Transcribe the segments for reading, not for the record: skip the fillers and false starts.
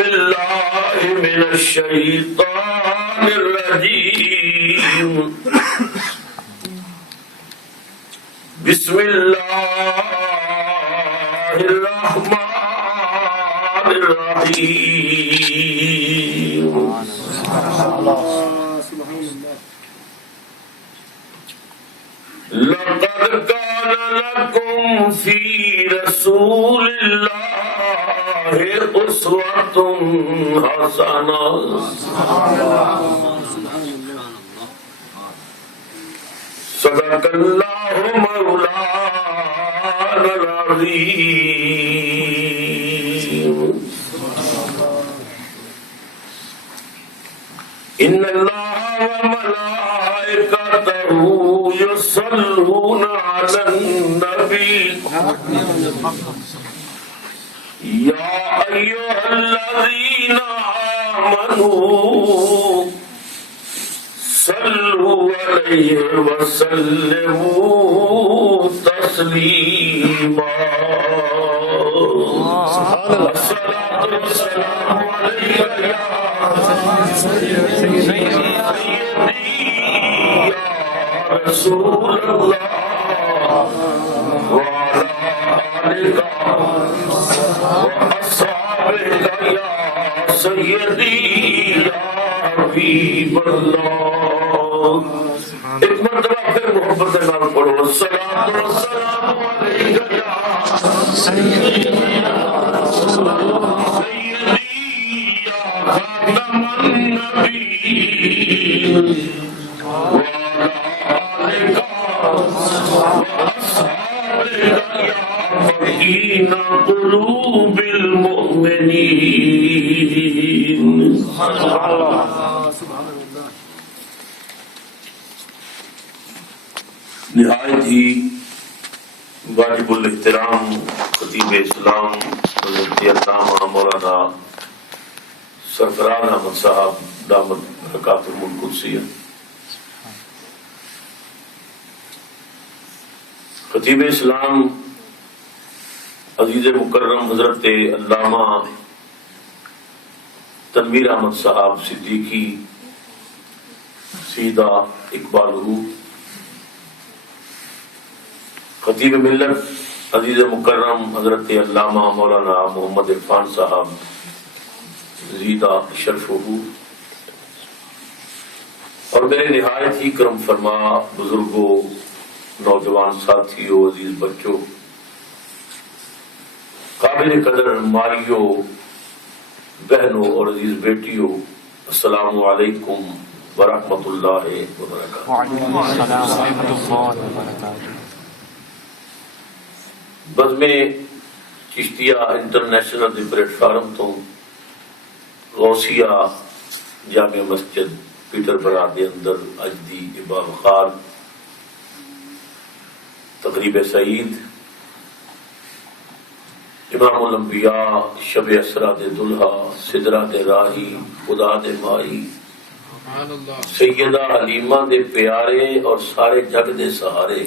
باللہ من الشیطان الرجیم بسم اللہ الرحمن الرحیم لقد كان لكم في رسول الله أسوة حسنة صدق الله مولانا العظيم إن الله وملائكته يصلون على النبي يا أيها الذين آمنوا صلوا عليه وسلموا تسليما الصلاة والسلام عليك يا سيدي رسول اللہ وعلى آلك وأصحابك يا سيدي يا حبيب اللہ. ایک مرتبہ پھر محبت کے نام پڑھو الصلاۃ والسلام علیک یا سیدی یا رسول اللہ سیدی یا خاتم النبیین قلوب المؤمنین. نہایت ہی واجب الاحترام خطیب اسلام حضرت علامہ مولانا سرفراز احمد صاحب دامت برکاتہ القدسیہ، خطیب اسلام عزیز مکرم حضرت علامہ تنویر احمد صاحب صدیقی سیدہ اقبال، خطیب ملت عزیز مکرم حضرت علامہ مولانا محمد عرفان صاحب زیدہ شرف، اور میرے نہایت ہی کرم فرما بزرگوں، نوجوان ساتھیوں، عزیز بچوں، قابل قدر مائیوں، بہنوں اور عزیز بیٹیوں، السلام علیکم ورحمۃ اللہ وبرکاتہ. وعلیکم السلام ورحمۃ اللہ وبرکاتہ. بزم-e-چشتیہ انٹرنیشنل دے پلیٹ فارم تو غوثیہ جامع مسجد پیٹربرا دے اندر اج دی باوقار تقریب سعید امام الانبیاء شب اسرا دے دلہا سدرا دے راہی خدا دے مائی سیدہ حلیمہ دے پیارے اور سارے جگ دے سہارے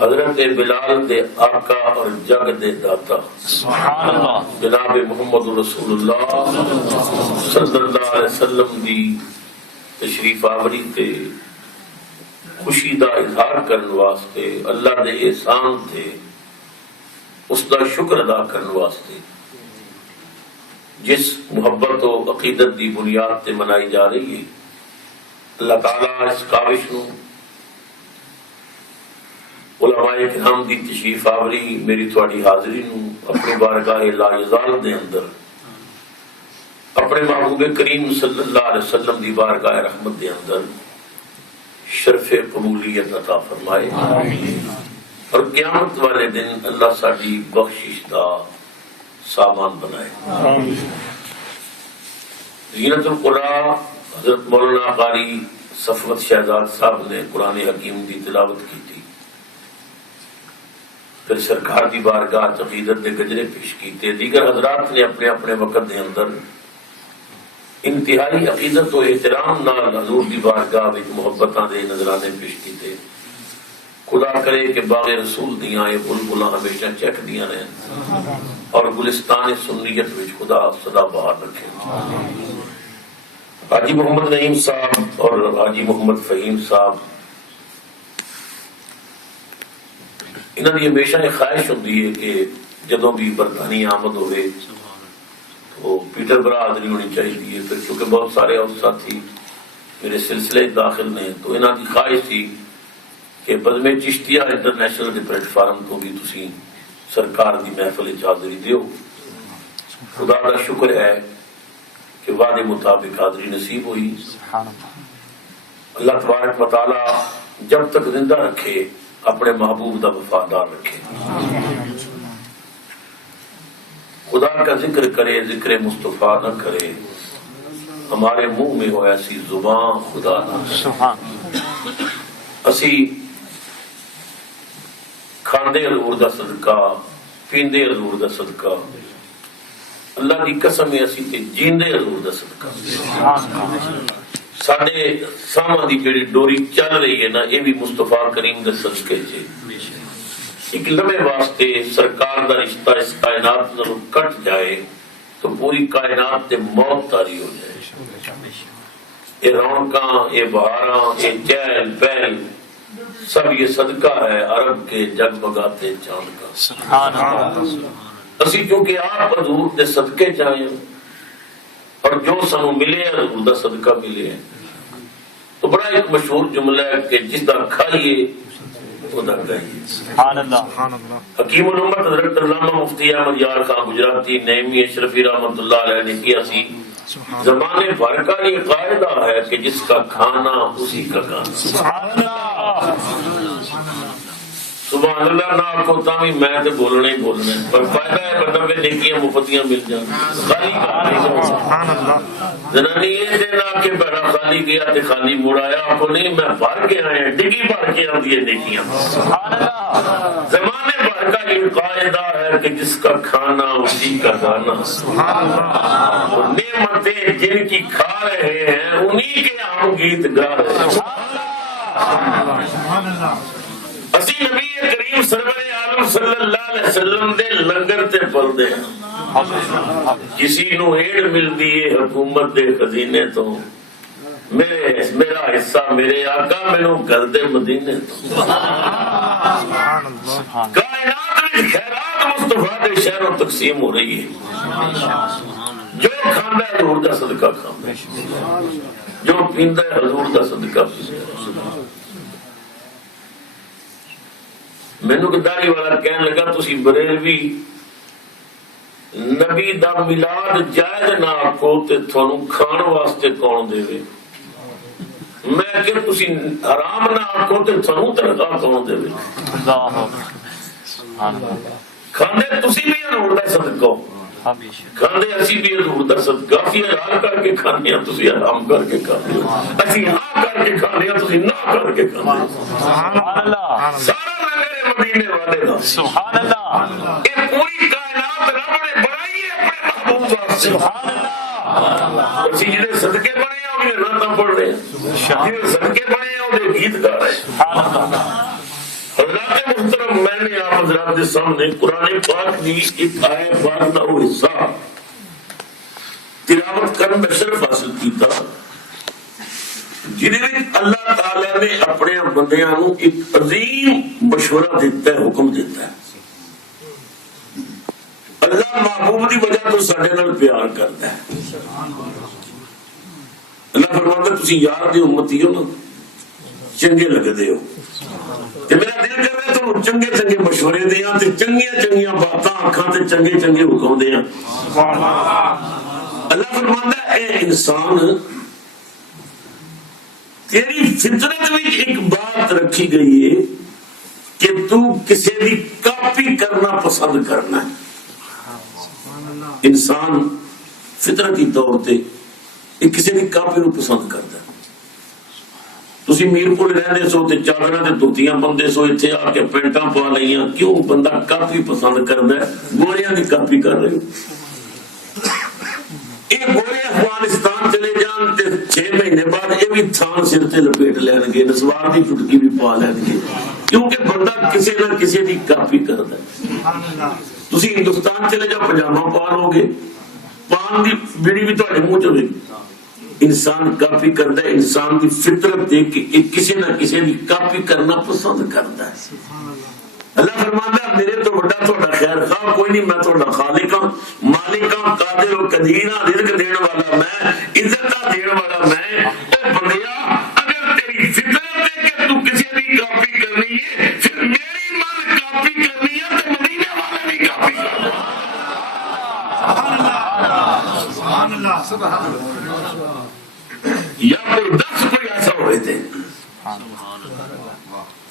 حضرت بلال دے آقا اور جگ دے داتا جناب محمد رسول اللہ صلی اللہ علیہ وسلم دی تشریف آوری تے خوشی دا اظہار کرنے واسطے، اللہ دے احسان تے اس دا شکر ادا کرنے واسطے جس محبت و عقیدت دی بنیاد تے منائی جا رہی ہے، اللہ تعالیٰ اس کاوش نو علماء کرام دی تشریف آوری میری تھوڑی حاضری نو اپنی بارگاہ لا یزال دے اندر اپنے محبوب کریم صلی اللہ علیہ وسلم دی بارگاہ رحمت دے اندر شرف قبولیت عطا فرمائے، اور قیامت والے دن اللہ ساڈی بخشش دا سامان بنائے. زینت القرآن حضرت مولانا قاری صفوت شہزاد صاحب نے قرآن حکیم دی تلاوت کی تھی، پھر سرکار دی بارگاہ عقیدت دے گجرے پیش کیتے، دیگر حضرات نے اپنے اپنے وقت دے اندر انتہائی عقیدت و احترام نال حضور دی بارگاہ وچ محبتاں دے نذرانے پیش کیتے. خدا کرے کہ باغ رسول دیاں یہ بلبلاں ہمیشہ چہک دیاں رہن اور گلستان سنیت وچ خدا سدا بہار رکھے. حاجی محمد نعیم صاحب اور حاجی محمد فہیم صاحب انہوں نے ہمیشہ یہ خواہش ہوتی ہے کہ جدوں بھی برطانوی آمد ہوئے تو پیٹربرا حاضری ہونی چاہیے. پھر چونکہ بہت سارے اور ساتھی میرے سلسلے داخل نے تو انہوں کی خواہش تھی کہ بزم چشتیہ انٹرنیشنل پلیٹ فارم کو بھی تسی سرکار دی محفل حاضری دیو. خدا کا شکر ہے کہ وعدے مطابق حاضری نصیب ہوئی. اللہ تبارک و تعالی جب تک زندہ رکھے اپنے محبوب دا وفادار رکھے. خدا کا ذکر کرے ذکر مصطفیٰ نہ کرے ہمارے منہ میں ہو ایسی زبان خدا نہ. اسی کھاندے حضور دا صدقہ پیندے حضور دا صدقہ اللہ کی قسم ہے اسی کہ جیندے حضور دا صدقہ ساڈے ساماں دی جڑی ڈوری چل رہی ہے نا یہ بھی مصطفیٰ کریم دے صدقے چ. ایک لمحے واسطے سرکار دا رشتہ اس کائنات نال کٹ جائے تو پوری کائنات تے موت طاری ہو جائے. یہ رونقاں یہ بہاراں یہ چہل پہل سب یہ صدقہ ہے عرب کے جگمگاتے چاند کا. سبحان اللہ. اسی چونکہ آپ حضور دے صدقے چاہیں اور جو سانو ملے حضور دا صدقہ ملے تو بڑا ایک مشہور جملہ ہے کہ جس دا کھائیے وہ دا گائیے. سبحان اللہ. حکیم الامت حضرت علامہ مفتی احمد یار خان گجراتی نعیمی اشرفی رحمۃ اللہ علیہ نے کیا سی زمانے بھر کا یہ قاعدہ ہے کہ جس کا کھانا اسی کا کھانا. سبحان اللہ. سبحان اللہ نہ کو تامی میں تے بولنا ہی بولنا ہے پر فائدہ ہے بندہ میں نیکیاں مفتیاں مل جائیں. خالی سبحان اللہ. زنانی یہ دینا کہ بڑا خالی گیا تے خالی مڑ آیا آپ کو نہیں میں بھر کے آیا ڈگی بھر کے آتی ہے نیکیاں. سبحان اللہ. زمانے بھر کا یہ قاعدہ ہے کہ جس کا کھانا اسی کا دانا. سبحان اللہ. نعمتیں جن کی کھا رہے ہیں انہی کے ہم گیت گا رہے ہیں. سبحان اللہ. اسی نبی کریم سرور عالم صلی اللہ علیہ وسلم دے لنگر تے پلدے ہیں. کسی نو ایڈ ملتی ہے حکومت دے خزینے تو میرا حصہ میرے آقا مینوں گھر دے مدینے تو. سبحان اللہ. کائنات میں خیرات مصطفیٰ دے شہروں تقسیم ہو رہی ہے. جو کھاندا ہے حضور دا صدقہ کھاندا ہے جو پیندا ہے حضور دا صدقہ پیندا ہے. مینوں کہ داڑھی والا کہنے لگا تسی بریلوی نبی دا میلاد جائز نہ آکھو تے تھانوں کھان واسطے کون دے وے. میں کہ تسی حرام نہ آکھو تے تھانوں تنخواہ کون دے وے. کھاندے تسی بھی حضور دا صدقہ کھاندے اسی بھی حضور دا صدقہ. اسی حلال کر کے کھانے ہیں تسی حرام کر کے کھانے ہو. اسی ہاں کر کے کھانے ہیں تسی نہ کر کے کھانے ہو. سبحان اللہ. سارا مدینے والے دا. سبحان اللہ. یہ پوری کائنات رب نے بنائی ہے اپنے محبوب واسطے. سبحان اللہ. اسی جنہیں صدقے بنے ہیں انہیں راتاں پڑھ رہے ہیں جنہیں صدقے بنے ہیں انہیں گیت گا رہے ہیں. سبحان اللہ. حضرات محترم میں نے آپ حضرات کے سامنے قرآن پاک کی ایک آیت پاک کا وہ حصہ تلاوت کرنے میں شرف حاصل کیتا جنہیں بھی اللہ تعالیٰ نے اپنے بندیاں کو ایک عظیم مشورہ دیتا ہے حکم دیتا ہے. اللہ محبوب کی وجہ تو سارے نال پیار کرتا ہے. اللہ فرماتا ہے تسی یار دی امتی ہو نا چنگے لگدے ہو تے میرا دل کر رہا ہے تم چنگے چنگے مشورے دیاں تے چنگیاں چنگیاں باتاں آکھاں تے چنگے چنگے حکم دیاں. اللہ فرماتا ہے اے انسان تیری فطرت میں ایک بات رکھی گئی ہے کہ تو کسی بھی کاپی کرنا پسند کرنا ہے. انسان فطرتی طور تے کسی بھی کاپی نو پسند کرتا ہے. تسی میرپور رہندے سو تے چادراں تے دھوتیاں پاندے سو ایتھے آ کے پینٹاں پا لئیاں کیوں بندہ کاپی پسند کردا ہے. گوریاں دی کاپی کر رہے ہو. یہ گورے افغانستان چلے جان تے 6 مہینے بعد یہ بھی تھان سر تے لپیٹ لین گے نسوار دی چٹکی بھی پا لین گے. کیونکہ بندہ کسی نہ کسی کی کاپی کرتا ہے. تسی ہندوستان چلے جاؤ پجامہ پا لو گے, پان دی بیڑی بھی تھوڑے منہ چ ہوگی. انسان کاپی کرتا ہے, انسان کی فطرت دیکھ کے کسی نہ کسی کی کاپی کرنا پسند کرتا ہے. اللہ فرماتا ہے میرے تو بڑا تھوڑا خیر خواہ کوئی نہیں, میں تھوڑا خالق ہوں, مالک ہوں, قادر و قدیر ہوں, رزق دینے والا میں, عزت دینے والا میں. او بندیا اگر تیری فطرت ہے کہ تو کسی کی کاپی کرنی ہے, پھر میری من کاپی کرنی ہے تو مدینے والے بھی کاپی کرنا. یا کوئی 10 کوئی ایسا ہوئے تھے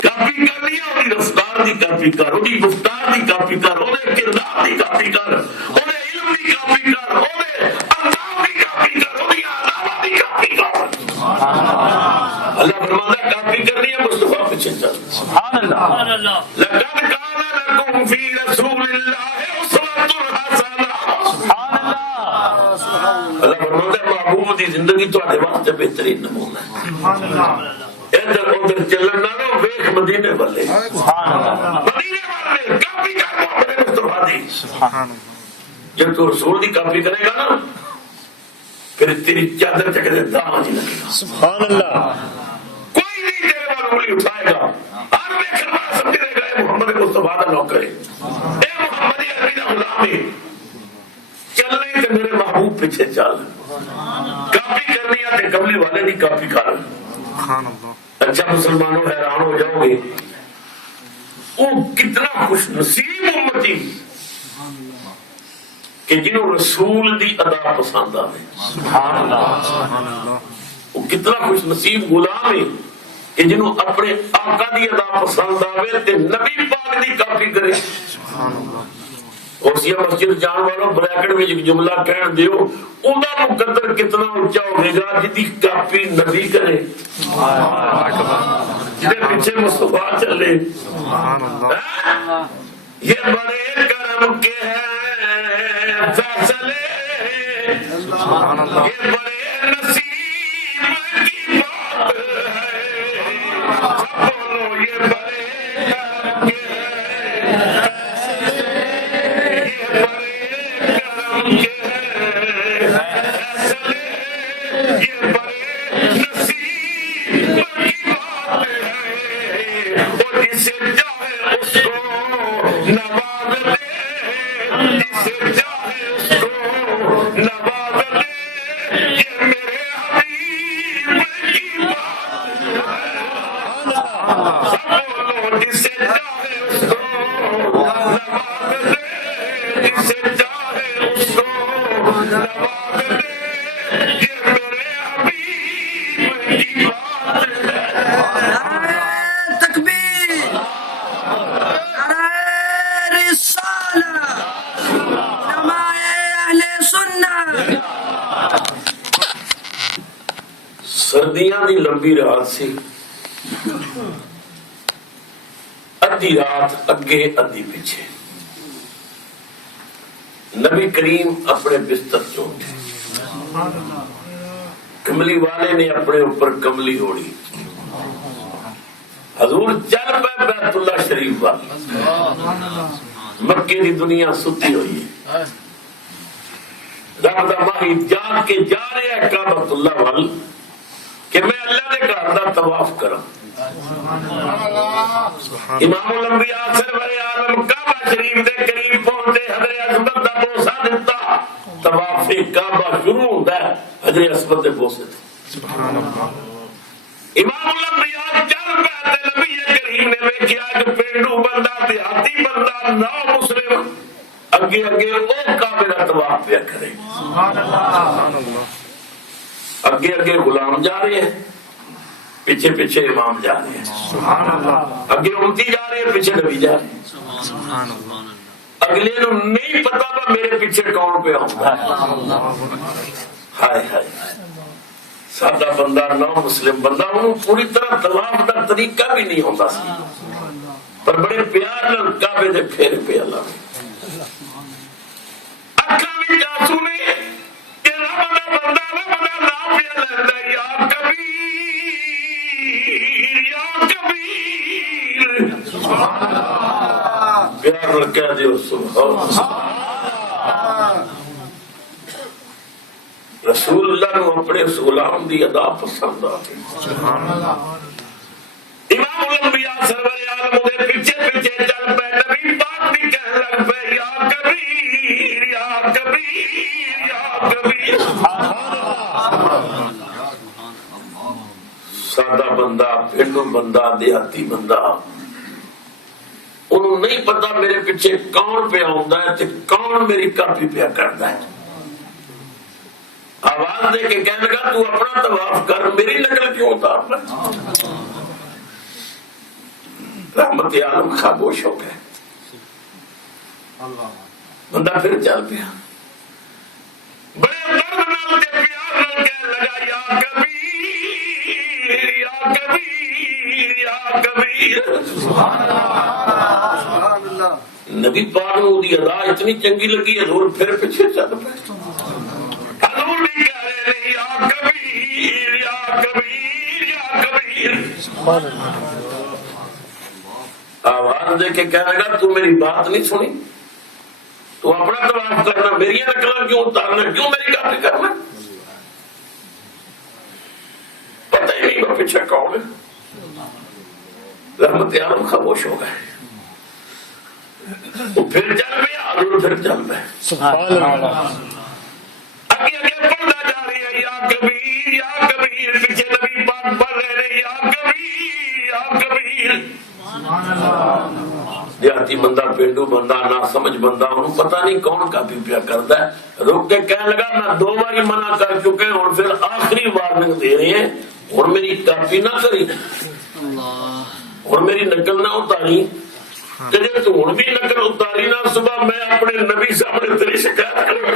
کاپی کرنی ہے, وہی رفتار دی کاپی کر, وہی گفتار دی کاپی کر, وہی کردار دی کاپی کر, وہی علم دی کاپی کر, وہی انداز دی کاپی کر, وہی آداب دی کاپی کر. اللہ فرماتا ہے کاپی کرنی ہے مصطفیٰ پیچھے چل. سبحان اللہ. لقد کان لکم فی رسول اللہ اسوۃ حسنہ. سبحان اللہ. اللہ فرماتا ہے محبوب دی زندگی تہاڈے واسطے بہترین نمونہ ہے. ادھر ادھر چلن نہ لو, ویکھ مدینے والے. سبحان اللہ. مدینے والے کاپی کر محمد مصطفیٰ دی. سبحان اللہ. جب تو رسول دی کاپی کرے گا نا, پھر تیری چادر چکے دے دامن ہی لگے گا. سبحان اللہ. کوئی نہیں تیرے پر انگلی اٹھائے گا, ہر ویکھن والا سمجھے گا اے محمد مصطفیٰ دا نوکر ہے, اے محمد عربی دا غلام ہے. چل نہیں تے میرے محبوب پیچھے چل. کاپی کرنی ہے تے کملی والے دی کاپی کر. اچھا مسلمانوں حیران ہو جاؤ گے, وہ کتنا خوش نصیب امتی کہ جنہوں رسول دی ادا پسند آئے. سبحان اللہ. وہ کتنا خوش نصیب غلام ہے کہ جنہوں اپنے آقا دی ادا پسند آئے تے نبی پاک دی کاپی کرے. غوثیہ مسجد جان والوں بریکٹ میں ایک جملہ کہن دیو, اوندا مقدر کتنا اونچا ہوگے گا جدی کاپی نبی کرے, جدے پیچھے مصطفیٰ چلے. یہ بڑے کرم کے ہیں فیصلے, یہ بڑے نصیب کی بات ہے. سب بولو یہ بڑے کرم کے ہیں سردیاں دی لمبی رات سی, ادھی رات اگے ادھی پیچھے. نبی کریم اپنے بستر چونٹے, کملی والے نے اپنے اوپر کملی اوڑھی, حضور چل پہ بیت اللہ شریف والی. مکے دی دنیا ستی ہوئی ہے, رب دا ماہی جان کے جا رہے ہیں کعبۃ اللہ وال کہ میں اللہ دے گھر دا طواف کراں. امام الانبیاء سرور عالم کعبہ شریف دے قریب پہنچے, حضرت عظمت دا بوسہ دیتا, طواف کعبہ شروع ہوتا ہے حضرت عظمت دے بوسے تے. امام الانبیاء چل پے تے نبی کریم نے ویکھیا کہ پینڈو بندہ دیہاتی بندہ نو مسلم اگے اگے او کعبے دا طواف پیا کرے. اگے اگے غلام جا رہے ہیں, پیچھے پیچھے امام جا رہے ہیں. اگے امتی جا رہے ہیں, پیچھے نبی جا رہے ہیں. اگلے نو نہیں پتا با میرے پیچھے کون پہ آؤں گا. ہائے ہائے, سادہ بندہ نو مسلم بندہ انہوں پوری طرح طواف دا طریقہ بھی نہیں ہوتا سی, پر بڑے پیار نال کعبے دے پھیر پہ اللہ اکھاں وچ جاسو نے کہ رب دا بندہ نام پیا لینا, یا کبیر یا کبیر کہہ دیو سبحان اللہ۔ رسول اللہ نو اپنے اس غلام دی ادا پسند آ گئی۔ امام الانبیاء سرور عالم دے پیچھے پیچھے چل پے، نبی پاک بھی کہنے لگ پے یا کبیر یا کبیر یا کبیر۔ سادہ بندہ، پنڈو بندہ، دیہاتی بندہ، انہوں نہیں پتا میرے پیچھے کون پہ آؤندا ہے تے کون میری کاپی پہ کردا ہے۔ آواز دے کے کہنے لگا تو اپنا طواف کر، میری نقل کیوں اتار رہا ہے؟ رحمت عالم خاموش ہو گئے۔ بندہ پھر چل پیا، بڑے درد نال تے پیار نال کہنے لگا یا کبیر یا کبیر یا کبیر۔ نبی پاک نو دی ادا اتنی چنگی لگی، حضور پھر پیچھے چل پئے۔ حضور بھی کہہ رہے ہیں یا کبیر یا کبیر یا کبیر۔ آواز دے کے کہنے لگا تو میری بات نہیں سنی، تو اپنا طواف کرنا، میری نقل کیوں اتارنا، کیوں میری کاپی کرنا؟ پتہ ہی نہیں وہ پیچھے کون ہے۔ رحمت عالم خاموش ہو گئے، وہ پھر چل پیا، حضور پھر چل پئے۔ آگے آگے پڑھنا جا رہی ہے یا کبیر یا کبیر، پیچھے نبی پاک پڑھ رہے ہیں یا کبیر یا کبیر۔ دیہاتی بندہ، پینڈو بندہ، نہ سمجھ بندہ، انہوں پتہ نہیں کون کاپی پیا کرتا ہے۔ رک کے کہنے لگا میں 2 بار منع کر چکے ہیں اور پھر آخری وارننگ دے رہے ہیں، اور میری کاپی نہ کری اور میری نقل نہ اتاری، کہ جب تو ہوں بھی نقل اتاری نہ، صبح میں اپنے نبی سامنے تیری شکایت کروں گا۔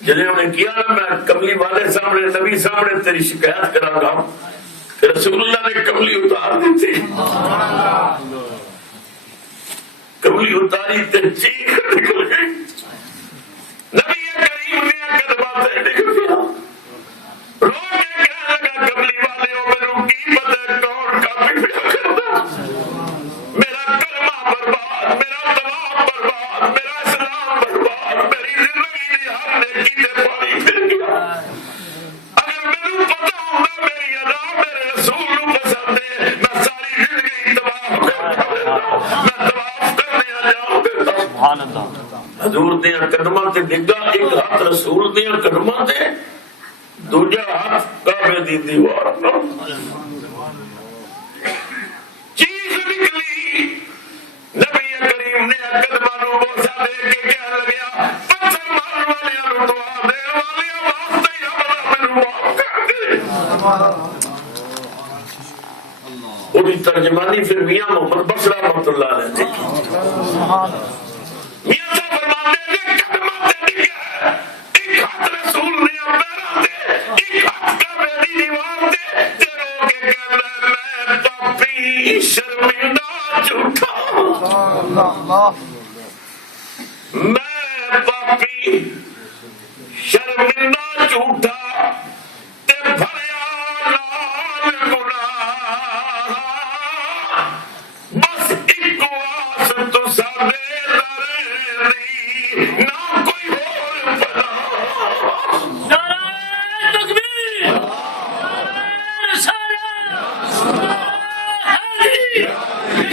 جنہیں انہیں کیا نا میں کملی والے سامنے، نبی سامنے تیری شکایت کروں گا، کہ رسول اللہ نے کملی اتار دی تھی، کملی اتاری تے چیخ نکل گئی، نبی کریم نے قدمہ سے نکل گیا، رو کے کہنے لگا کملی والے ہو میرے کی پتہ کون کاپی پیا کرتا، میرا کلمہ برباد، میرا طواف برباد، میرا اسلام برباد، میری زندگی دی ہر نیکی تے پانی پھر گیا۔ اگر میرے پتہ ہوگا میری ادا میرے رسول نو پسند ہے، میں ساری زندگی طواف کرتا دیتا، میں طواف کرنے آ جاؤں دیتا۔ حضور دیا قدمہ تے ڈگا، ایک ہاتھ رسول دیا قدمہ تے، دوجا ہاتھ کعبے دی دیوار پر۔ چیخ نکلی، نبی کریم نے قدمہ نو بوسہ دے کے کہنے لگا پتھر مارن والیاں نو دعا دین والیاں واسطے یا بڑا مینوں معاف کر دے۔ وہی ترجمانی پھر میاں محمد بخش رحمۃ اللہ علیہ نے میاں صاحب فرماتے ہیں قدمہ تے ڈگا ہے، ایک ہاتھ رسول نے پیراں تے، ایک ہاتھ کعبے دی دیوار تے، تے رو کے کہندا میں پاپی شرمندہ جھوٹا، میں پاپی شرمندہ جھوٹا تے بھریا لال گناہ، بس ایک آس تو سادے در دی، نہ کوئی اور پناہ۔ نعرہ تکبیر، نعرہ رسالت، نعرہ حیدری،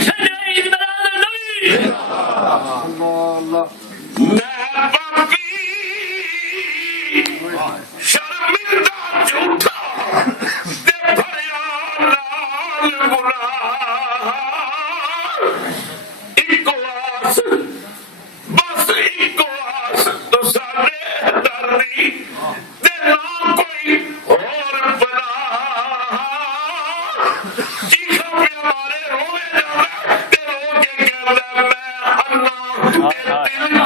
شجاعت بلاد النبی۔ میں پاپی شرمندہ جھوٹا تے بھریا لال گناہ، ایک آس بس ایک آس تو سارے در دی، تے نہ کوئی اور پناہ۔ چیخا پیا مارے روے جانا تے رو کے کہندا میں انا تے دل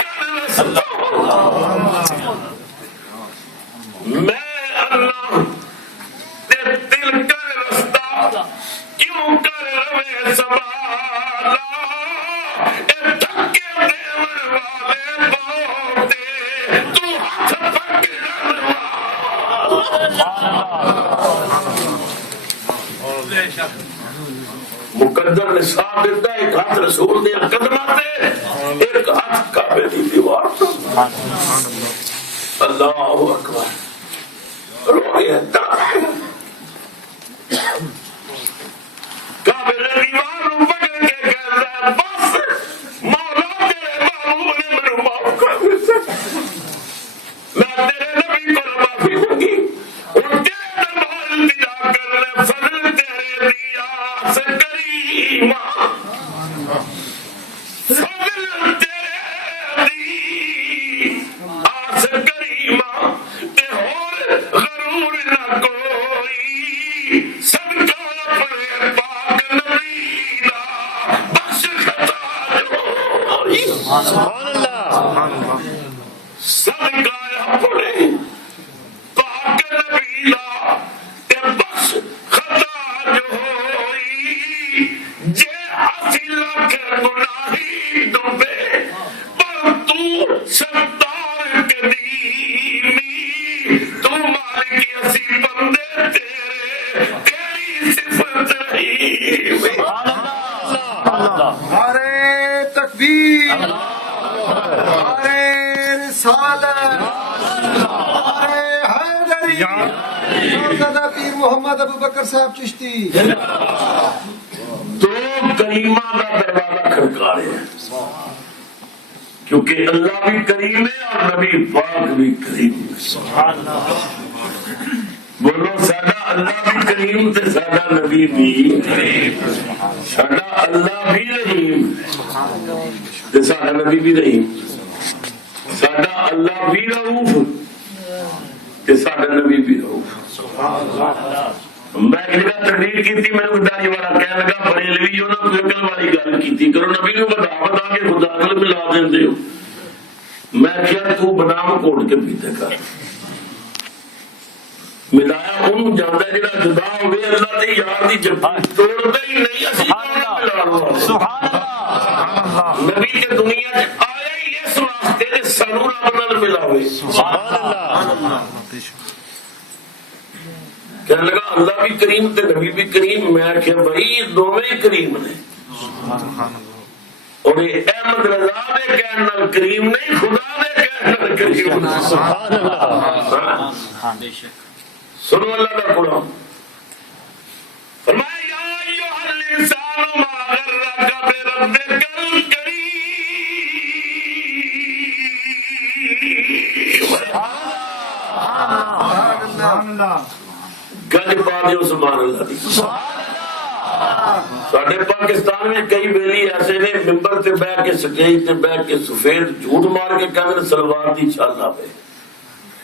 قدر نے صاحب دیتا ایک ہاتھ رسول دیا قدمہ تے ایک ہاتھ کعبے دی دیوار سے اللہ اکبر روئے کعبے نے دیوار رو پکڑ کے کہتا ہے بس مولا تیرے محبوب نے میرے معاف کر دیا میں تیرے نبی کو معافی مانگی ان تیرے دربار التجا کرنے فضل تیرے دیا سے کریمہ فضل تیرے دی آس کریمہ تے اور غرور نہ کوئی صدقہ اپنے پاک نبی دا بخش خطا جو سبحان اللہ صدقہ اپنے پاک نبی دا تے بخش خطا جو ہوئی جے اسی لکھ گناہی ڈوبے پر تو ستار قدیمی تو مالک اسی بندے تیرے تیری صفت رحیم نعرہ تکبیر، نعرہ رسالت، نعرہ حیدری، مولانا پیر محمد ابو بکر صاحب چشتی. تو کریمہ کا دروازہ کھڑکارے ہیں کیونکہ اللہ بھی کریم ہے اور نبی پاک بھی کریم ہے. بولو ساڈا اللہ بھی کریم تے ساڈا نبی بھی کریم، ساڈا اللہ بھی رحیم تے ساڈا نبی بھی رحیم، ساڈا اللہ بھی رؤوف تے ساڈا نبی بھی رؤوف. میں ایک جگہ تقریر کی تھی، میں نے داڑھی والا کہنے لگا بریلوی جو نا عقل والی گل کی کرو، نبی نو بتا کے خدا نال ملا دیندے ہو. میں کیا تو بنام کوڑ کے پیتے کر ملایا انہوں جاندہ جنہا جدا ہوئے اللہ تے یار دی جبھی توڑتا ہی نہیں اسی سبحان اللہ نبی کے دنیا آیا ہی اس واسطے دے سنو رب نال ملا ہوئے. سبحان اللہ کہنے لگا اللہ بھی کریم تے نبی بھی کریم. میں کہ بھائی دونوں ہی کریم نے اور یہ احمد رضا دے کہنے نال کریم نہیں، خدا دے کہنے نال کریم. سبحان اللہ بے شک. سنو اللہ کا قرآن فرمایا یا ایھا الانسان ما غرک بربک الکریم. گج پا دیو سبحان اللہ دی. ساڈے پاکستان میں کئی بیلی ایسے نے ممبر تے بیٹھ کے سٹیج تے بیٹھ کے سفید جھوٹ مار کے کہندے سلوار دی چھال آوے.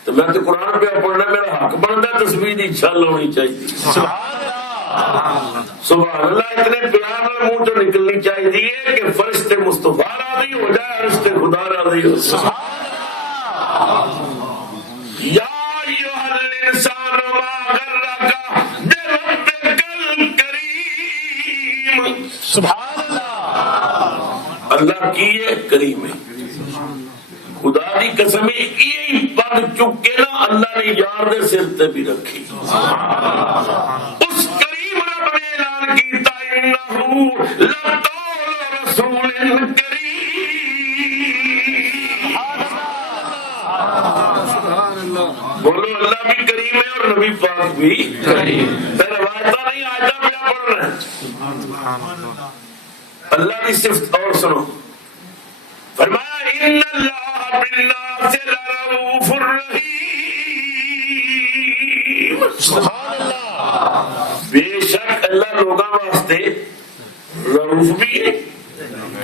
تو میں تو قرآن پہ پڑھنا میرا حق بنتا ہے تصویر کی چھل ہونی چاہیے. سبحان اللہ اتنے پیار میں منہ تو نکلنی چاہیے کہ فرشتے مصطفیٰ راضی ہو جائے اور فرشتے خدا راضی ہو. یا ایھا الانسان ما غرک بربک الکریم. سبحان اللہ اللہ کی ہے کریم ہے. خدا دی قسم یہی پگ چک کے نا اللہ نے یار دے سر تے بھی رکھی. اس کریم رب نے اعلان کیتا انہو لقول رسول کریم. بولو اللہ بھی کریم ہے اور نبی پاک بھی کریم. روایتہ نہیں آیتہ پہ پڑھ رہے ہیں. اللہ کی صفت اور سنو. فرمایا ان اللہ بالناس لرؤوف الرحیم. سبحان اللہ بے شک اللہ لوگاں واسطے رؤوف بھی ہے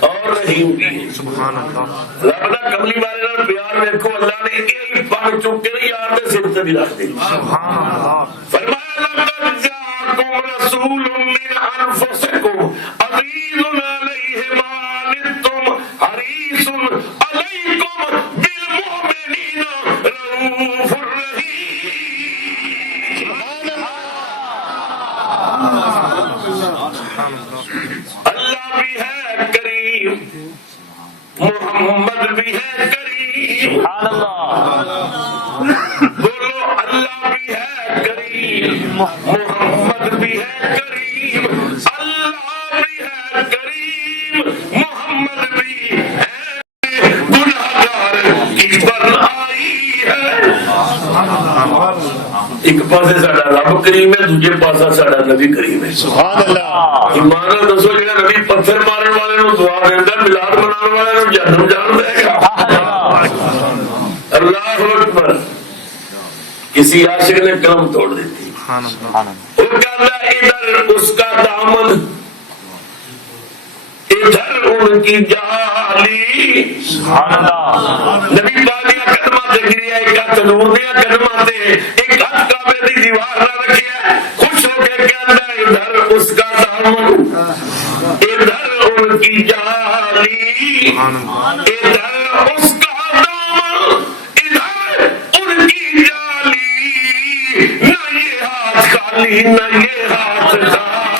اور رحیم بھی ہے. سبحان اللہ. رب دا کملی والے نال پیار ویکھو اللہ نے یہی پگ چک کے یار دے سر تے بھی رکھ دی. سبحان اللہ. فرمایا لقد جاءکم رسول من انفسکم عزیز علیہ ما عنتم حریص علیکم بالمؤمنین رؤوف الرحیم. اللہ بھی ہے کریم، محمد بھی ہے کریم. سبحان اللہ بولو اللہ بھی ہے کریم، محمد بھی ہے کریم، اللہ بھی ہے ایک پاسے ساڈا رب کریم ہے، دوجے پاسا ساڈا نبی کریم ہے. سبحان اللہ. ایمان نال دسو جڑا نبی پتھر مارن والے نوں دعا دیندا، میلاد مناون والے نوں جہنم جان دے گا. اللہ اکبر. کسی عاشق نے قلم توڑ دیتی، وہ کہتا ادھر اس کا دامن، ادھر ان کی جالی. نبی پاک دیا قدماں تے گریا، ایک ہاتھ نور دیا قدماں تے، ایک ہاتھ کعبے دی دیوار نہ رکھیا، خوش ہو کے کہتا ادھر اس کا دامن، ادھر ان کی جالی، ادھر اس کا دامن، ادھر ان کی جالی. نہ یہ ہاتھ خالی، نہ یہ ہاتھ خالی،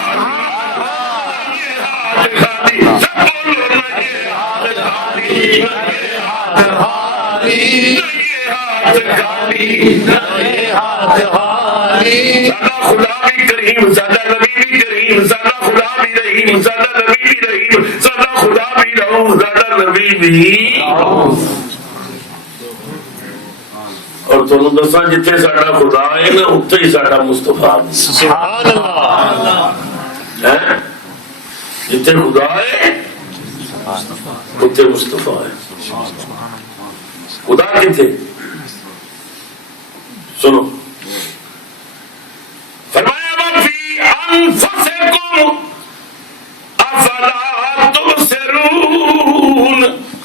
سب بولو نہ یہ ہاتھ خالی، نہ یہ ہاتھ خالی، نہ یہ ہاتھ خالی، نہ یہ ہاتھ خالی. سادہ خدا بھی کریم، سادہ نبی بھی کریم، سادہ خدا بھی رحیم، سادہ نبی بھی رحیم، سادہ خدا بھی رؤوف، سادہ نبی بھی. اور تمہیں دساں جتھے ساڈا خدا ہے نا اتھے ہی ساڈا مصطفیٰ ہے. سبحان اللہ. جتھے خدا ہے اتھے مصطفیٰ ہے. خدا کتھے؟ سنو، فرمایا وَفِي أَنفُسِكُمْ أَفَلَا تُبْصِرُونَ.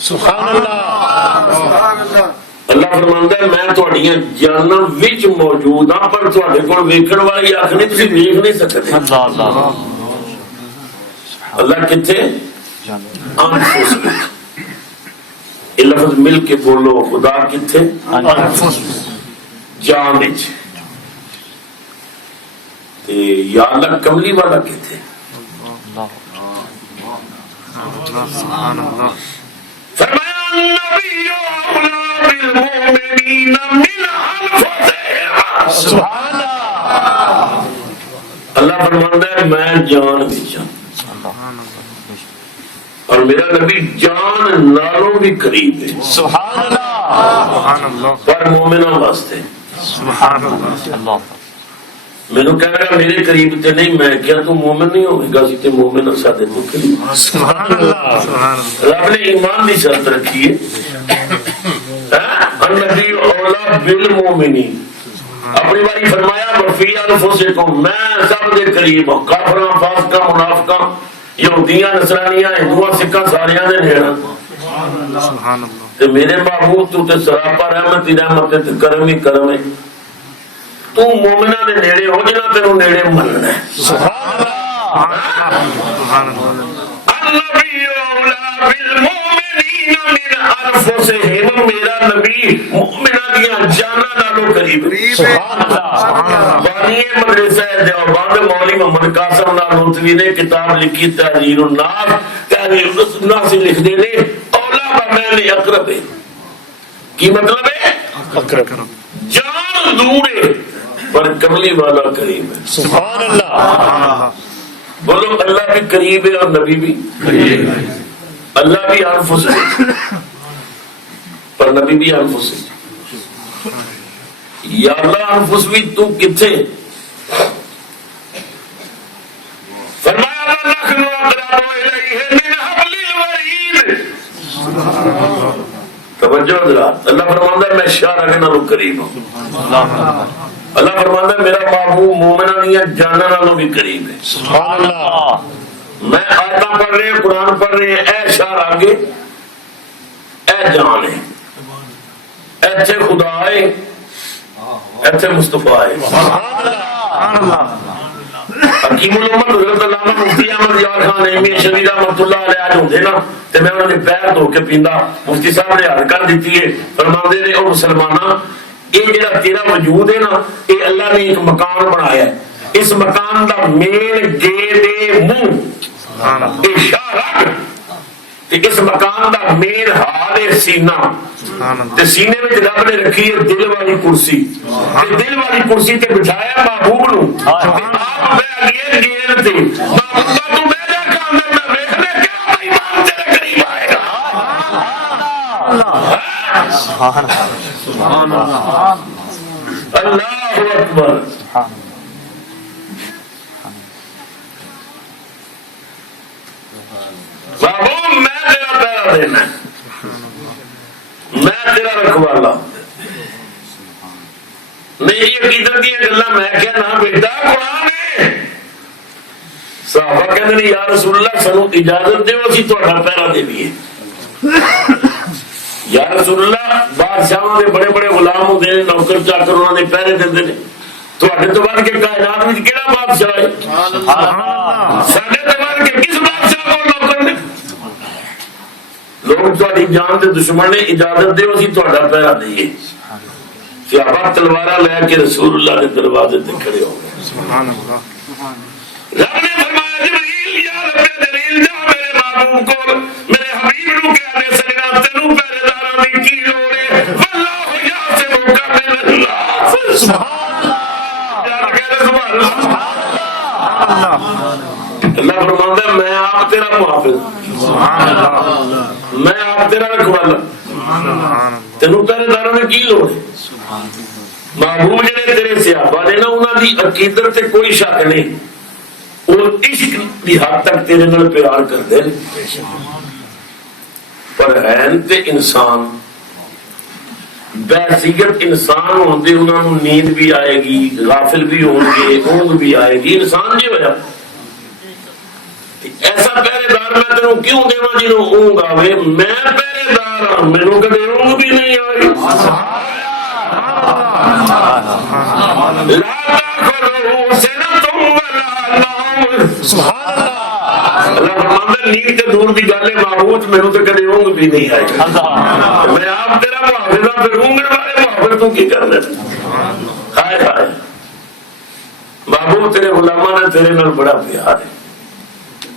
سبحان اللہ. اللہ فرماندا ہے میں تہاڈیاں جاناں وچ موجود ہاں، پر تہاڈے کول ویکھن والی اکھ نہیں، تسی ویکھ نہیں سکدے. اللہ کتھے؟ انفس وچ. یہ لفظ مل کے بولو، خدا کتھے؟ جان وچ. تے یا اللہ کملی والا کتھے؟ فرمایا النبی اولا بالمؤمنین من انفسہم. سبحان اللہ. اللہ فرماندا ہے میں جان وچ ہاں، اور میرا نبی جان نالوں بھی قریب ہے. سبحان اللہ. پر مومنوں واسطے. مینوں کہے گا میرے قریب تے نہیں، میں کیا تو مومن نہیں ہوئے گا؟ تے مومن سادے تو قریب. سبحان اللہ. رب نے ایمان کی شرط رکھی ہے، النبی اولا بالمؤمنین. اپنی باری فرمایا وفی انفسکم، میں سب دے قریب ہوں. کافراں، فاسقاں، منافقاں، یہودیاں، نصرانیاں، ہندوؤں، سکھاں، ساریاں دے نیڑا. تے میرے محبوب تو تے سراپا رحمت ہی رحمت تے کرم ہی کرم ہے. تو مومناں دے نیڑے ہو جنا تینوں نیڑے مننا ہے. سبحان اللہ. النبی اولا بالمؤمنین من انفسہم. میرا نبی مومناں دیاں جاناں نالوں قریب ہے. سبحان اللہ. بانی مدرسہ دیوبند مولوی محمد قاسم نانوتوی نے کتاب لکھی تحریر الناس. تحریر الناس لکھ دے نے اولا بمن اقرب. کی مطلب ہے؟ اقرب. جان دور ہے پر کملی والا قریب ہے. سبحان اللہ. بولو اللہ بھی قریب ہے اور نبی بھی قریب ہے. اللہ بھی انفس ہے پر نبی بھی انفس ہے. یا اللہ انفس بھی تو کتھے؟ فرمایا نحن اقرب الیہ من حبل الورید. توجہ حضرات، اللہ فرماندا ہے میں شارع کے نالوں قریب ہوں. اللہ فرماندا ہے میرا محبوب مومناں دیاں جاناں نالوں بھی قریب ہے. سبحان اللہ. میں آیتاں پڑھ رہے ہیں، قرآن پڑھ رہے ہیں، اے شار آگے اے جان ہے، ایتھے خدا ہے، ایتھے مصطفیٰ ہے. حکیم الامت حضرت علامہ مفتی احمد یار خان نعیمی شبیر رحمۃ اللہ علیہ آج ہوندے نا تے میں انہوں نے پیر دھو کے پیندا. مفتی صاحب نے حل کر دیتی ہے، فرماندے نے او مسلماناں یہ جڑا تیرا وجود ہے نا، یہ اللہ نے ایک مکان بنایا ہے. اس مکان دا مین گیٹ منہ اشارہ تے اس مکان دا مین حال ہے سینہ. تے سینے میں رب نے رکھی ہے دل والی کرسی. تے دل والی کرسی تے بٹھایا محبوب نو. تے آپ بیٹھ گئے گیر تے محبوبہ تو بیٹھ جا کے اندر میں دیکھنے کیا ایمان تیرے قریب آئے گا. سبحان اللہ. اللہ اکبر. محبوب میں تیرا پہرا دینا, میں تیرا رکھوالا. میری عقیدت کی گلا میں کہنا بیٹا قرآن ہے. صحابہ کہتے ہیں یا رسول اللہ سانو اجازت دیو اسی تہاڈا پہرا دیویے. یا رسول اللہ بادشاہاں دے بڑے بڑے غلام ہوندے نے, نوکر چاکر انہاں دے پہرے دیندے نے. تہاڈے تو بن کے کائنات وچ کیڑا بادشاہ ہے؟ ساڈے تو بن کے کس بادشاہ کو نوکر نے؟ لوگ تہاڈی جان دے دشمن نے, اجازت دیو اسی تہاڈا پہرا دئیے. صحابہ تلواریں لے کے رسول اللہ کے دروازے تے کھڑے ہو گئے. سبحان اللہ. رب نے فرمایا جبریل یا رب جلیل جا میرے محبوب کو میرے حبیب نو کہہ دے سجنا تینو پہرے داراں دی کی لوڑ ہے. واللہ یعصمک من الناس. سبحان اللہ. یار کہہ دے سبحان اللہ. اللہ فرماتا ہے میں آپ تیرا محافظ, سبحان اللہ. میں آپ تیرا رکھوالا, تینو پہرے داراں دی کی لوڑ ہے. محبوب جڑے تیرے صحابہ نے نا انہاں دی عقیدت تے کوئی شک نہیں, اور عشق دی حد تک تیرے نال پیار کردے نے. پر ہیں تے انسان بحثیت انسان ہوندے انہاں نوں نیند بھی آئے گی, غافل بھی ہون گے, اونگ بھی آئے گی. انسان جی ہویا ایسا پہرے دار میں تینوں کیوں دیواں جنوں اونگ آوے؟ میں پہرے دار ہاں, مینوں کدے اونگ بھی نہیں آئی. لا تاخذوا سنۃ ولا نوم. سبحان اللہ. اللہ فرماتا ہے نیند تے دور دی گل ہے محبوب, مینوں تے کدے اونگ بھی نہیں آئی. میں آپ تیرا محافظ ہاں, پھر اونگن والے محافظ تو کی کرنا؟ ہائے ہائے. محبوب تیرے غلاماں نے تیرے نال بڑا پیار ہے,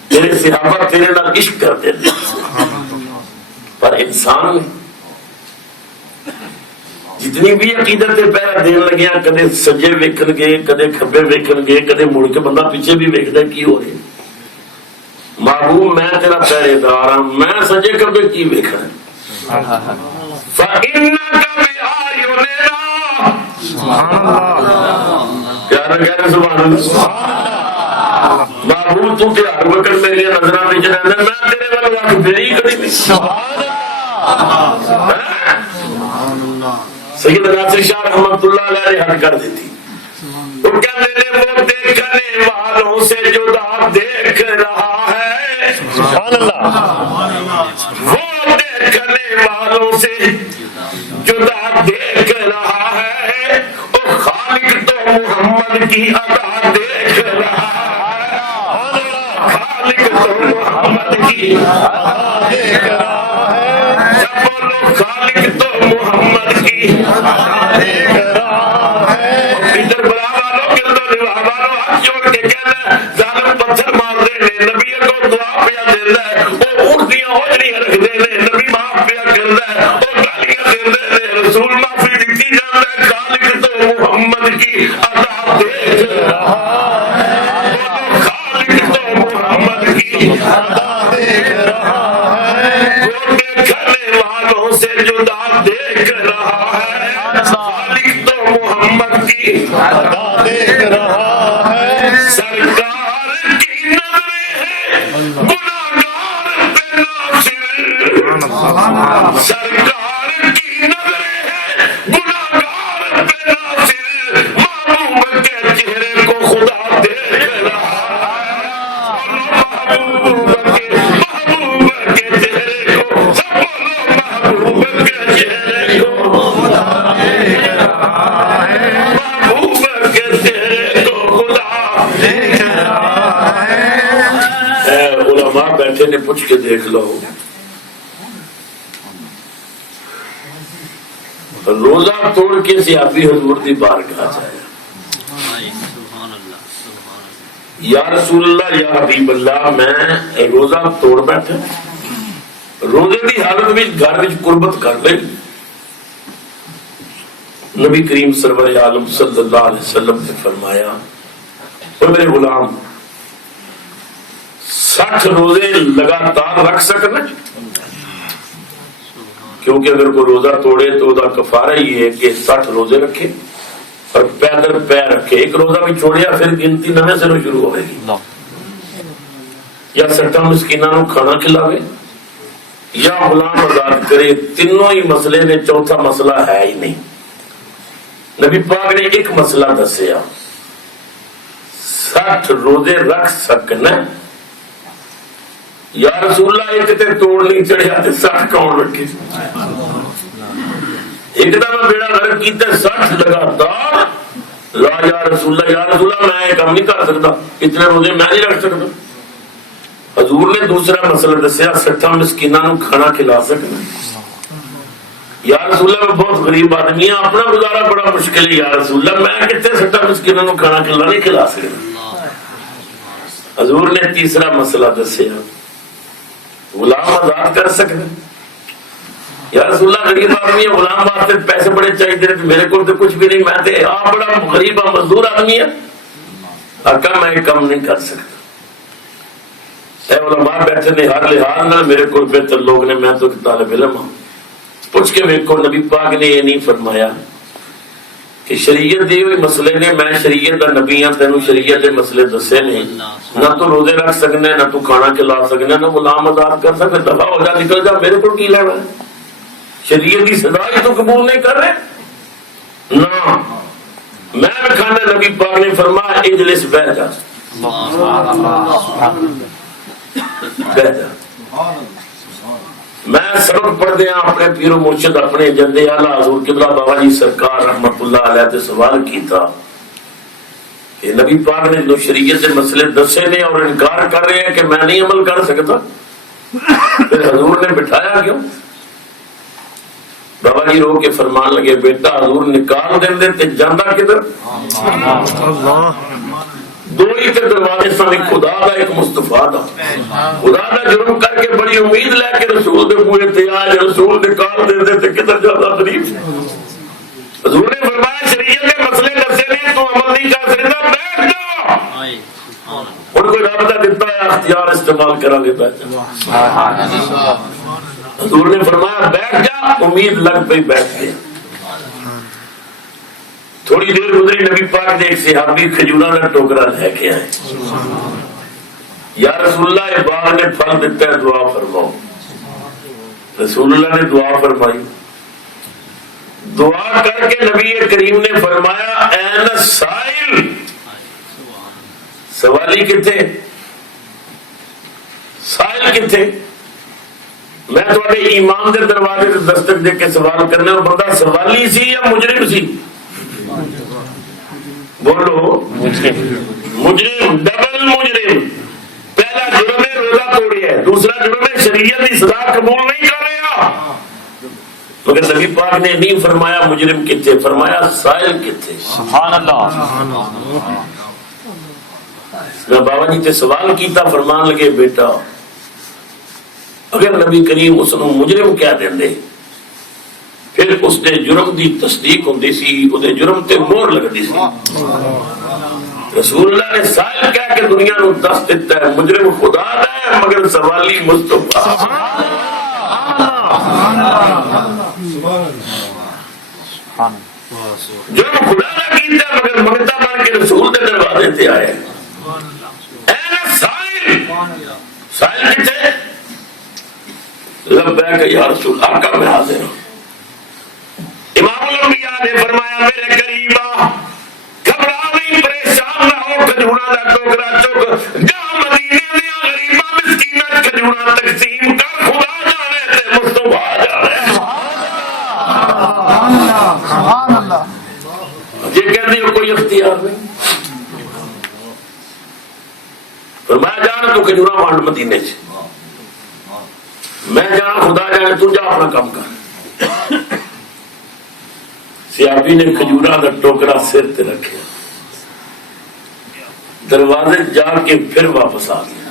تیرے صحابہ تیرے نال عشق کرتے ہیں. پر انسان جتنی بھی عقیدت تے پہرا دین لگیا, کدے سجے ویکھن گے, کدے کھبے ویکھن گے, کدے مڑ کے بندہ پیچھے بھی ویکھدا کی ہو رہا. محبوب میں تیرا پہرے دار ہاں, میں سجے کھبے کی ویکھنا. فإنک بأعیننا. سبحان اللہ. پیارا کہہ رہے سبحان اللہ. محبوب تو تے ہر وقت میری نظراں وچ رہندا, میں تیرے ول اکھ پھیری کبھی نہیں. سبحان اللہ. سید ناصر شاہ رحمت اللہ علیہ نے حل کر دیتی. وہ کہتے ہیں وہ دیکھنے والوں سے جدا دیکھ رہا ہے. سبحان اللہ. وہ دیکھنے والوں سے جدا دیکھ رہا ہے, اور خالق تو محمد کی ادا دیکھ رہا ہے. خالق تو محمد کی ادا دیکھ رہا ہے. جب بولو خالق تو محمد کی دیکھ رہا ہے. پیٹر بڑا والوں گردوں نوا والوں ہاتھ جوڑ کے کہنا ظالم پتھر مار دے نے, نبی کو دعا پیا دینا ہے, وہ اٹھدیاں ہوجڑیاں رکھ دے نے, نبی معاف پیا کردا ہے, وہ گالیاں دیندے نے, رسول معافی دتی جاندا ہے. خالق تو محمد کی ادا دیکھ رہا ہے. خالق تو محمد کی ادا دیکھ رہا ہے. وہ دیکھنے والوں سے جدا دیکھ رہا ہے. خالق تو محمد کی ادا دیکھ رہا ہے. سرکار کی نظریں ہیں گناہگار پہ ناصر. سرکار کی نظریں ہیں گناہگار پہ ناصر. محبوب کے چہرے کو خدا دیکھ رہا ہے. محبوب کے چہرے کو سب بولو, محبوب کے چہرے کو خدا دیکھ رہا ہے. محبوب کے چہرے کو خدا دیکھ رہا ہے. علماء بیٹھے نے, پوچھ کے دیکھ لو. روزہ توڑ کے صحابی حضور دی بارگاہ جایا. یا رسول اللہ, یا حبیب اللہ, میں روزہ توڑ بیٹھا. روزے دی حالت میں گھر وچ قربت کر لئی. نبی کریم سرور عالم صلی اللہ علیہ وسلم نے فرمایا, اور میرے غلام 60 روزے لگاتار رکھ سکنا, کیونکہ اگر کوئی روزہ توڑے تو دا کفارہ ہی ہے کہ 60 روزے رکھے. اور پیدل پیر رکھے، ایک روزہ بھی چھوڑیا پھر گنتی نویں سروں شروع ہوئے گی، یا 60 مسکیناں نو کھانا کھلاوے یا غلام آزاد کرے، تینوں ہی مسئلے نے چوتھا مسئلہ ہے ہی نہیں۔ نبی پاک نے ایک مسئلہ دسیا، 60 روزے رکھ سکنا، یا رسول اللہ ایک تے توڑ نہیں چڑھیا تے 60 کون رکھے؟ ایک دم میں بیڑا غرق کیتا 60 لگاتار، لا یا رسول اللہ میں یہ کام نہیں کر سکتا، اتنے روزے میں نہیں رکھ سکتا۔ حضور نے دوسرا مسئلہ دسیا، 60 مسکیناں نو کھانا کھلا سکنا۔ یا رسول اللہ میں بہت غریب آدمی ہوں، اپنا گزارا بڑا مشکل ہے، یا رسول اللہ میں کتنے 60 مسکیناں نو کھانا نہیں کھلا سکتا۔ حضور نے تیسرا مسئلہ دسیا، غلام آزاد کر سکنا۔ یا رسول اللہ غریب آدمی ہے، غلام واسطے پیسے بڑے چاہیے، میرے کو تو کچھ بھی نہیں، میں تے آپ بڑا غریب مزدور آدمی ہے، آقا میں کم نہیں کر سکتا۔ اے علماء بیٹھے نے ہر لحاظ نہ میرے کو بہتر لوگ نے، میں تو طالب علم ہوں، پوچھ کے ویکھو نبی پاک نے یہ نہیں فرمایا کہ شریعت دی ہوئی مسئلے نے، میں شریعت دا نبی ہاں، تینوں شریعت دے مسئلے دسے نے، نہ تو روزے رکھ سکنا، نہ تو کھانا کھلا سکنا، نہ غلام آزاد کر سکنا، دفع ہو جا، نکل جا، میرے کو کی لینا ہے؟ شریعت کی سزا ہی تو قبول نہیں کر رہے نہ، میں کھانا نبی پاک نے فرمایا اجلس بیٹھ جا، بیٹھ جا۔ میں سبق پڑھتے ہیں اپنے پیر و مرشد اپنے جدے اعلیٰ حضور قبلہ بابا جی سرکار رحمت اللہ علیہ سے سوال کیتا کہ نبی پاک نے جو شریعت سے مسئلے دسے نے اور انکار کر رہے ہیں کہ میں نہیں عمل کر سکتا، پھر حضور نے بٹھایا کیوں؟ بابا جی رو کے فرمان لگے، بیٹا حضور نکال دیں دے تے جاندہ کدھر؟ دو ہی تے دروازے سن، ایک خدا دا ایک مصطفیٰ دا۔ خدا دا جرم کر کے بڑی امید لے کے رسول دے بوئے تے آج رسول نکال دیں دے تے کدھر جاندہ غریب؟ حضور نے فرمایا شریعت کے مسئلے دسے نے، تو عمل نہیں کر سکتا، بیٹھ جا۔ ان کو رب دا دیتا ہے اختیار استعمال کرا کے بیٹھ جا۔ حضور نے فرمایا بیٹھ جا، امید لگ پہ بیٹھ گیا۔ تھوڑی دیر گزری، نبی پاک نے ایک صحابی کھجورا کا ٹوکرا لے کے آئے، یا رسول اللہ یہ باغ نے پھل دیتا ہے، دعا فرماؤ۔ رسول اللہ نے دعا فرمائی، دعا کر کے نبی کریم نے فرمایا این سائل، سوالی کتنے؟ سائل کتنے؟ میں تھوڑے ایمان دے دروازے سے دستک دے کے سوال کرنے، اور بندہ سوالی سی یا مجرم سی؟ بولو مجرم، ڈبل مجرم۔ پہلا جرم ہے روزہ توڑی ہے، دوسرا جرم ہے شریعت کی سزا قبول نہیں کر رہا۔ مگر نبی پاک نے نہیں فرمایا مجرم کتنے، فرمایا سائل کتنے۔ سبحان اللہ۔ میں بابا جی تے سوال کیتا، فرمان لگے بیٹا اگر نبی کریم اس نو مجرم کہہ دیں دے، پھر اس نے جرم دی تصدیق ہوندی سی، اس نے جرم تے مہر لگدی سی۔ رسول اللہ نے سائل کہہ کے دنیا نو دس دیتا ہے، مجرم خدا دا ہے مگر سوالی مصطفیٰ۔ جرم خدا دا کیتا ہے مگر منگتا بن کے رسول دے دروازے تے آئے۔ اے سائل، سائل کتے؟ لبیک یا رسول آقا میں حاضر ہوں۔ امام الانبیاء نے فرمایا میرے قریبا گھبرا نہیں، پریشان نہ ہو، کھجورا دا ٹوکرا چک جا، مدینے دیا غریبا مسکینہ کھجورا تقسیم کر، خدا جانے تے مصطفیٰ جانے۔ سبحان اللہ۔ یہ کہہ دیو کوئی اختیار نہیں، فرمایا جانا تو کھجورا وانڈ مدینے چ، میں جانا خدا جانے، تو جا اپنا کام کر۔ صحابی نے کھجورا کا ٹوکرا سر تے رکھے، دروازے جا کے پھر واپس آ گیا۔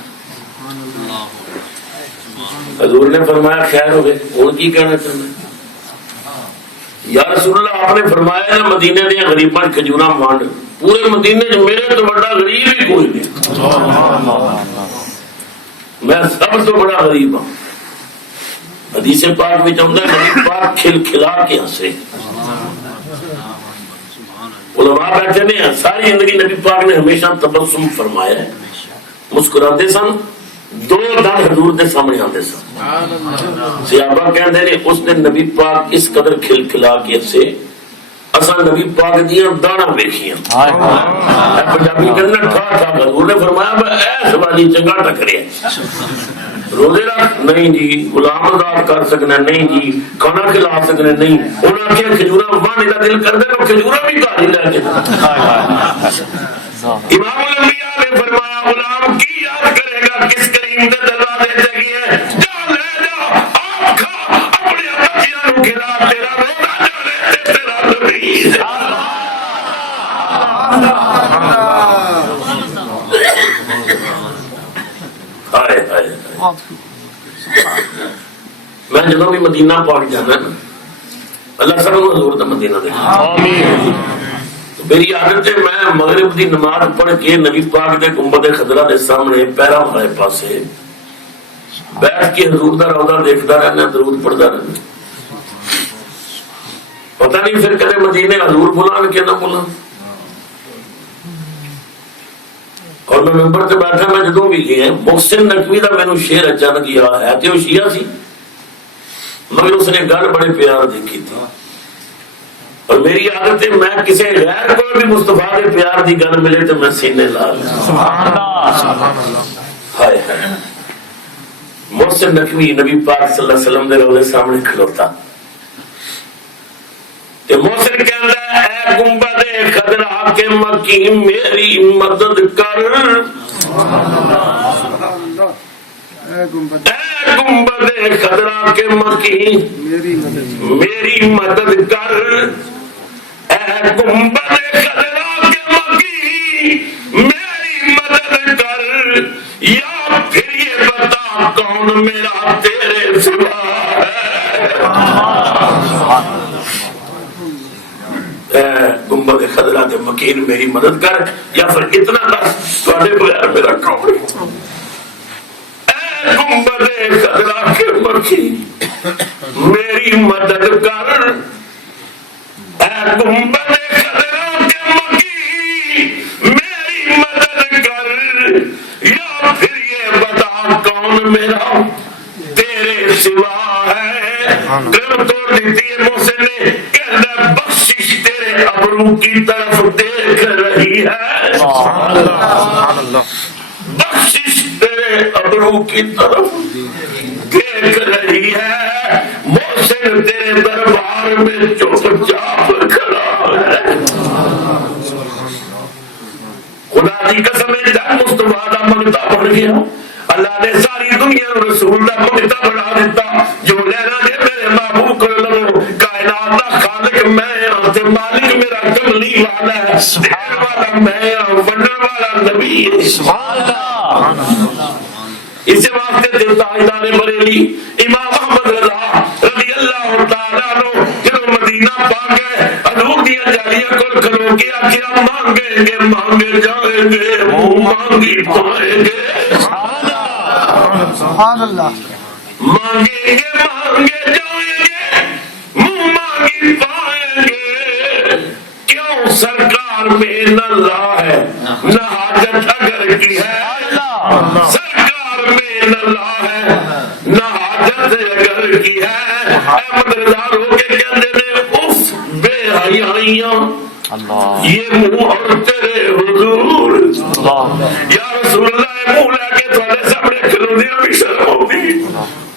حضور نے فرمایا خیر ہو گئے، اور کی کہنا چاہنا؟ یا رسول اللہ آپ نے فرمایا نا مدینے دیا غریباں کھجورا مانڈ، پورے مدینے میرے تو بڑا غریب ہی کوئی نہیں، میں سب تو بڑا غریب ہوں۔ حدیث پاک میں چاہتا ہے نبی پاک کھل کھلا کے ہنسے، علماء بیٹھے نے ساری زندگی نبی پاک نے ہمیشہ تبسم فرمایا ہے، مسکراتے سن، دو دن حضور دے سامنے آتے سن۔ صحابہ کہتے ہیں اس نے نبی پاک اس قدر کھل کھلا کے سے اساں نبی پاک دیاں داڑاں ویکھیاں، پنجابی کہنا ٹھا ٹھا، حضور نے فرمایا ایس والی چنگا ٹکرے روزے رکھ نہیں جی، غلام آزاد کر سکنا نہیں جی، کھانا کھلا سکنا نہیں، انہاں آخیا کھجورا بہانے کا دل کر دے تو کھجورا بھی گھر ہی لے کے۔ امام الانبیاء نے فرمایا غلام کی یاد کرے گا کس کریم کے دروازے سے گئے، جا لے جا آپ کھا اپنے بچیاں نو کھلا، تیرا روزہ جانے تے تیرا نبی۔ میں جدوں بھی مدینہ پاک جانا اللہ سب کو حضور دا مدینہ دیکھا، میری عادت ہے میں مغرب دی نماز پڑھ کے نبی پاک دے گنبد خضرا دے سامنے پیرا والے پاسے بیٹھ کے حضور دا روضہ دیکھتا رہنا، درود پڑھتا رہنا، پتہ نہیں پھر کدے مدینے حضور بلان کے نہ بلان۔ اور میں ممبر تے بیٹھا، میں جدوں بھی گیا محسن نقوی دا مینوں شعر اچانک یاد ہے، تے وہ شیعہ سی مگر اس نے گل بڑے پیار دی کی تھی، اور میری عادت ہے میں کسی غیر کو بھی مصطفیٰ کے پیار دی گل ملے تو میں سینے لا لوں۔ سبحان اللہ، ہائے ہائے۔ محسن نقوی نبی پاک صلی اللہ علیہ وسلم دے روضے سامنے کھلوتا تے محسن کہندا ہے اے گنبد خضرا کے مکی میری مدد کر، اے گنبد خضرا کے مکی میری مدد کر، اے گنبد خضرا کے مکی میری مدد کر، یا پھر یہ بتا کون میرا تیرے سوا ہے۔ اے گنبد خضرا کے مکین میری مدد کر، یا پھر اتنا دس تواڈے بغیر میرا کون ہے۔ اے گنبد خضرا کے مکی میری مدد کر، اے گنبد خضرا کے مکی میری مدد کر، یا پھر یہ بتا کون میرا تیرے سوا ہے۔ گل توڑ دیتی ہے محسن نے، کہنا بخشش تیرے ابرو کی طرف دیکھ رہی ہے، بخشش تیرے ابرو کی طرف دیکھ رہی ہے، محسن تیرے دربار میں چپ چاپ کھڑا ہے۔ خدا دی قسم ہے جب مصطفیٰ دا منگتا بن گیا اللہ نے ساری دنیا رسول دا منگتا بنا دیتا، جو لینا دے میرے محبوب کو لو، کائنات دا خالق میں ہوں تے مالک میرا کملی والا ہے، دین والا میں ہوں، بننے والا نبی ہے۔ سبحان اللہ۔ اس واسطے تے تاجدار بریلی امام احمد رضا رضی اللہ تعالیٰ عنہ جب مدینہ پا گئے حضور دیا جالیاں کل کھلو کے آخیا مانگیں گے مانگے جائیں گے، منہ مانگی پائیں گے۔ سبحان اللہ۔ مانگیں گے مانگے جائیں گے، منہ مانگی پائیں گے، کیوں سرکار میں نہ لا ہے نہ حاجت اگر کی ہے، سرکار میں نہ لا ہے نہ حاجت اگر کی ہے۔ احمد رضا رو کے کہندے نے اف بے حیائیاں یہ منہ اور تیرے حضور، یا رسول اللہ منہ لے کے تھوڑے سامنے کھلوندیاں بھی شرم ہوتی،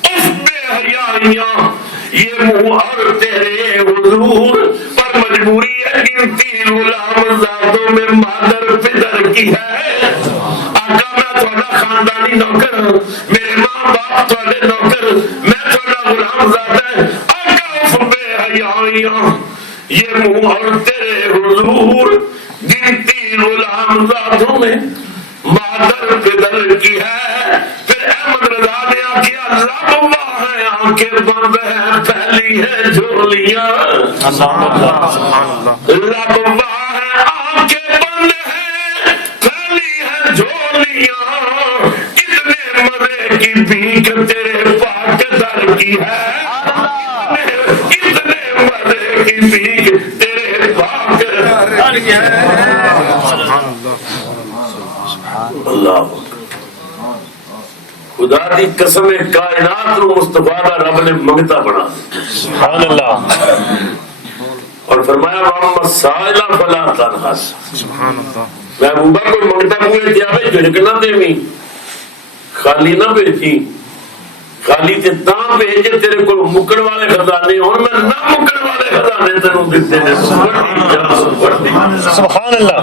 اف بے حیائیاں یہ منہ اور تیرے حضور، پر مجبوری ہے گنتی غلام زادوں میں مادر پدر کی ہے۔ آقا میں تھوڑا خاندانی نوکر ہوں، میرے ماں باپ تھوڑے نوکر، میں تھوڑا غلام زادہ ہے، آقا اف بے حیائیاں یہ منہ اور تیرے حضور، گنتی غلام زادوں میں مادر پدر کی ہے۔ پھر احمد رضا نے آخیا لب واہ ہے آنکھیں بند ہیں پھیلی ہیں جھولیاں، لب واہ ہے آنکھیں بند ہیں پھیلی ہیں جھولیاں، کتنے مزے کی بھیک تیرے پاک در کی ہے، کتنے مزے کی بھیک تیرے پاک در کی ہے۔ خدا دی قسم کائنات نو مصطفیٰ دا رب نے منگتا بنا سبحان اللہ اور فرمایا محمد سائلہ فلا تنہس سبحان اللہ محبوبہ کوئی منگتا ہوئے دیا میں جھڑک نہ دے میں خالی نہ بھیجی خالی تے تاں بھیجے تیرے کو مکڑ والے خزانے اور میں نہ مکڑ والے خزانے تینوں دیتے ہیں سبحان اللہ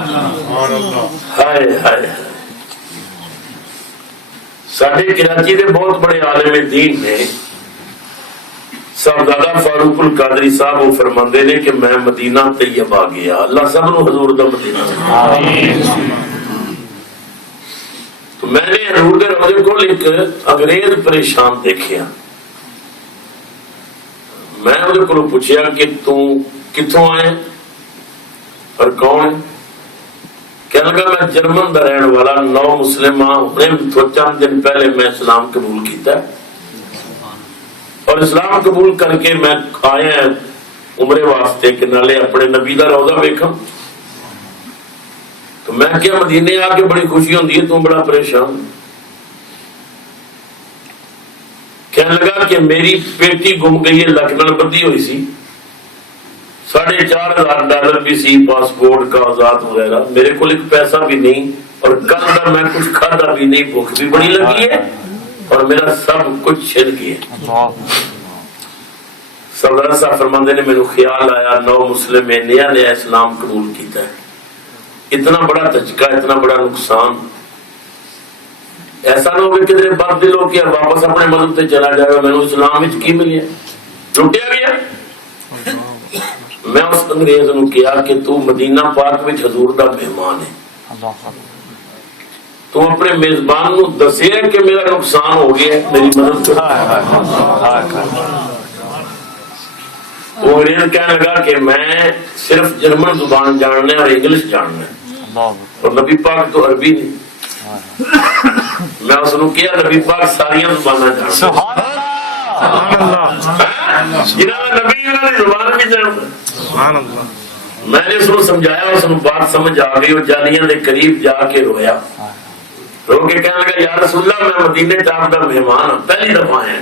ہائے ہائے ساڈے کراچی دے بہت بڑے عالم دین نے صاحبزادہ فاروق القادری صاحب وہ فرماندے نے کہ میں مدینہ طیب آ گیا اللہ سب نو حضور دا مدینہ تو میں نے حضور دے روضے کو ایک انگریز پریشان دیکھیا میں وہ کو پوچھیا کہ تو کتوں آئے اور کون ہے کہنے لگا میں جرمن دا رہن والا نو مسلم ہاں چند دن پہلے میں اسلام قبول کیتا ہے اور اسلام قبول کر کے میں آیا عمرے واسطے کہ نالے اپنے نبی دا روضہ ویکھاں تو میں کیا مدینے آ کے بڑی خوشی ہوندی ہے تو بڑا پریشان کہنے لگا کہ میری پیٹی گم گئی ہے لکھنؤ بندی ہوئی سی $4,500 بھی سی پاسپورٹ کا آزاد وغیرہ میرے کو ایک پیسہ بھی نہیں اور کل کا میں کچھ کھاتا بھی نہیں بھوک بھی بڑی لگی ہے اور میرا سب کچھ چھن گیا سردار صاحب فرماندے نے میرے خیال آیا نو مسلم میں نیا اسلام قبول کیتا ہے اتنا بڑا دھچکا اتنا بڑا نقصان ایسا نہ ہو کہ کدھر بد دل ہو کہ واپس اپنے مذہب سے چلا جائے میں نے اسلام وچ کی ملی ہے لٹیا گیا میں اس انگریز نے کہا کہ تو مدینہ پاک وچ حضور دا مہمان ہے تو اپنے میزبان نو دسے کہ میرا نقصان ہو گیا میری مدد کر وہ انگریز کہنے لگا کہ میں صرف جرمن زبان جاننا اور انگلش جاننا اور نبی پاک تو عربی نہیں میں اس نے کیا نبی پاک ساری زبانیں جانتا سبحان اللہ جنہاں نبی انہاں نے زبان بھی جانتا سبحان اللہ میں نے اس کو سمجھایا اس کو بات سمجھ آ گئی اور جالیاں دے قریب جا کے رویا رو کے کہنے لگا یا رسول اللہ میں مدینے آپ کا مہمان ہوں پہلی دفعہ آیا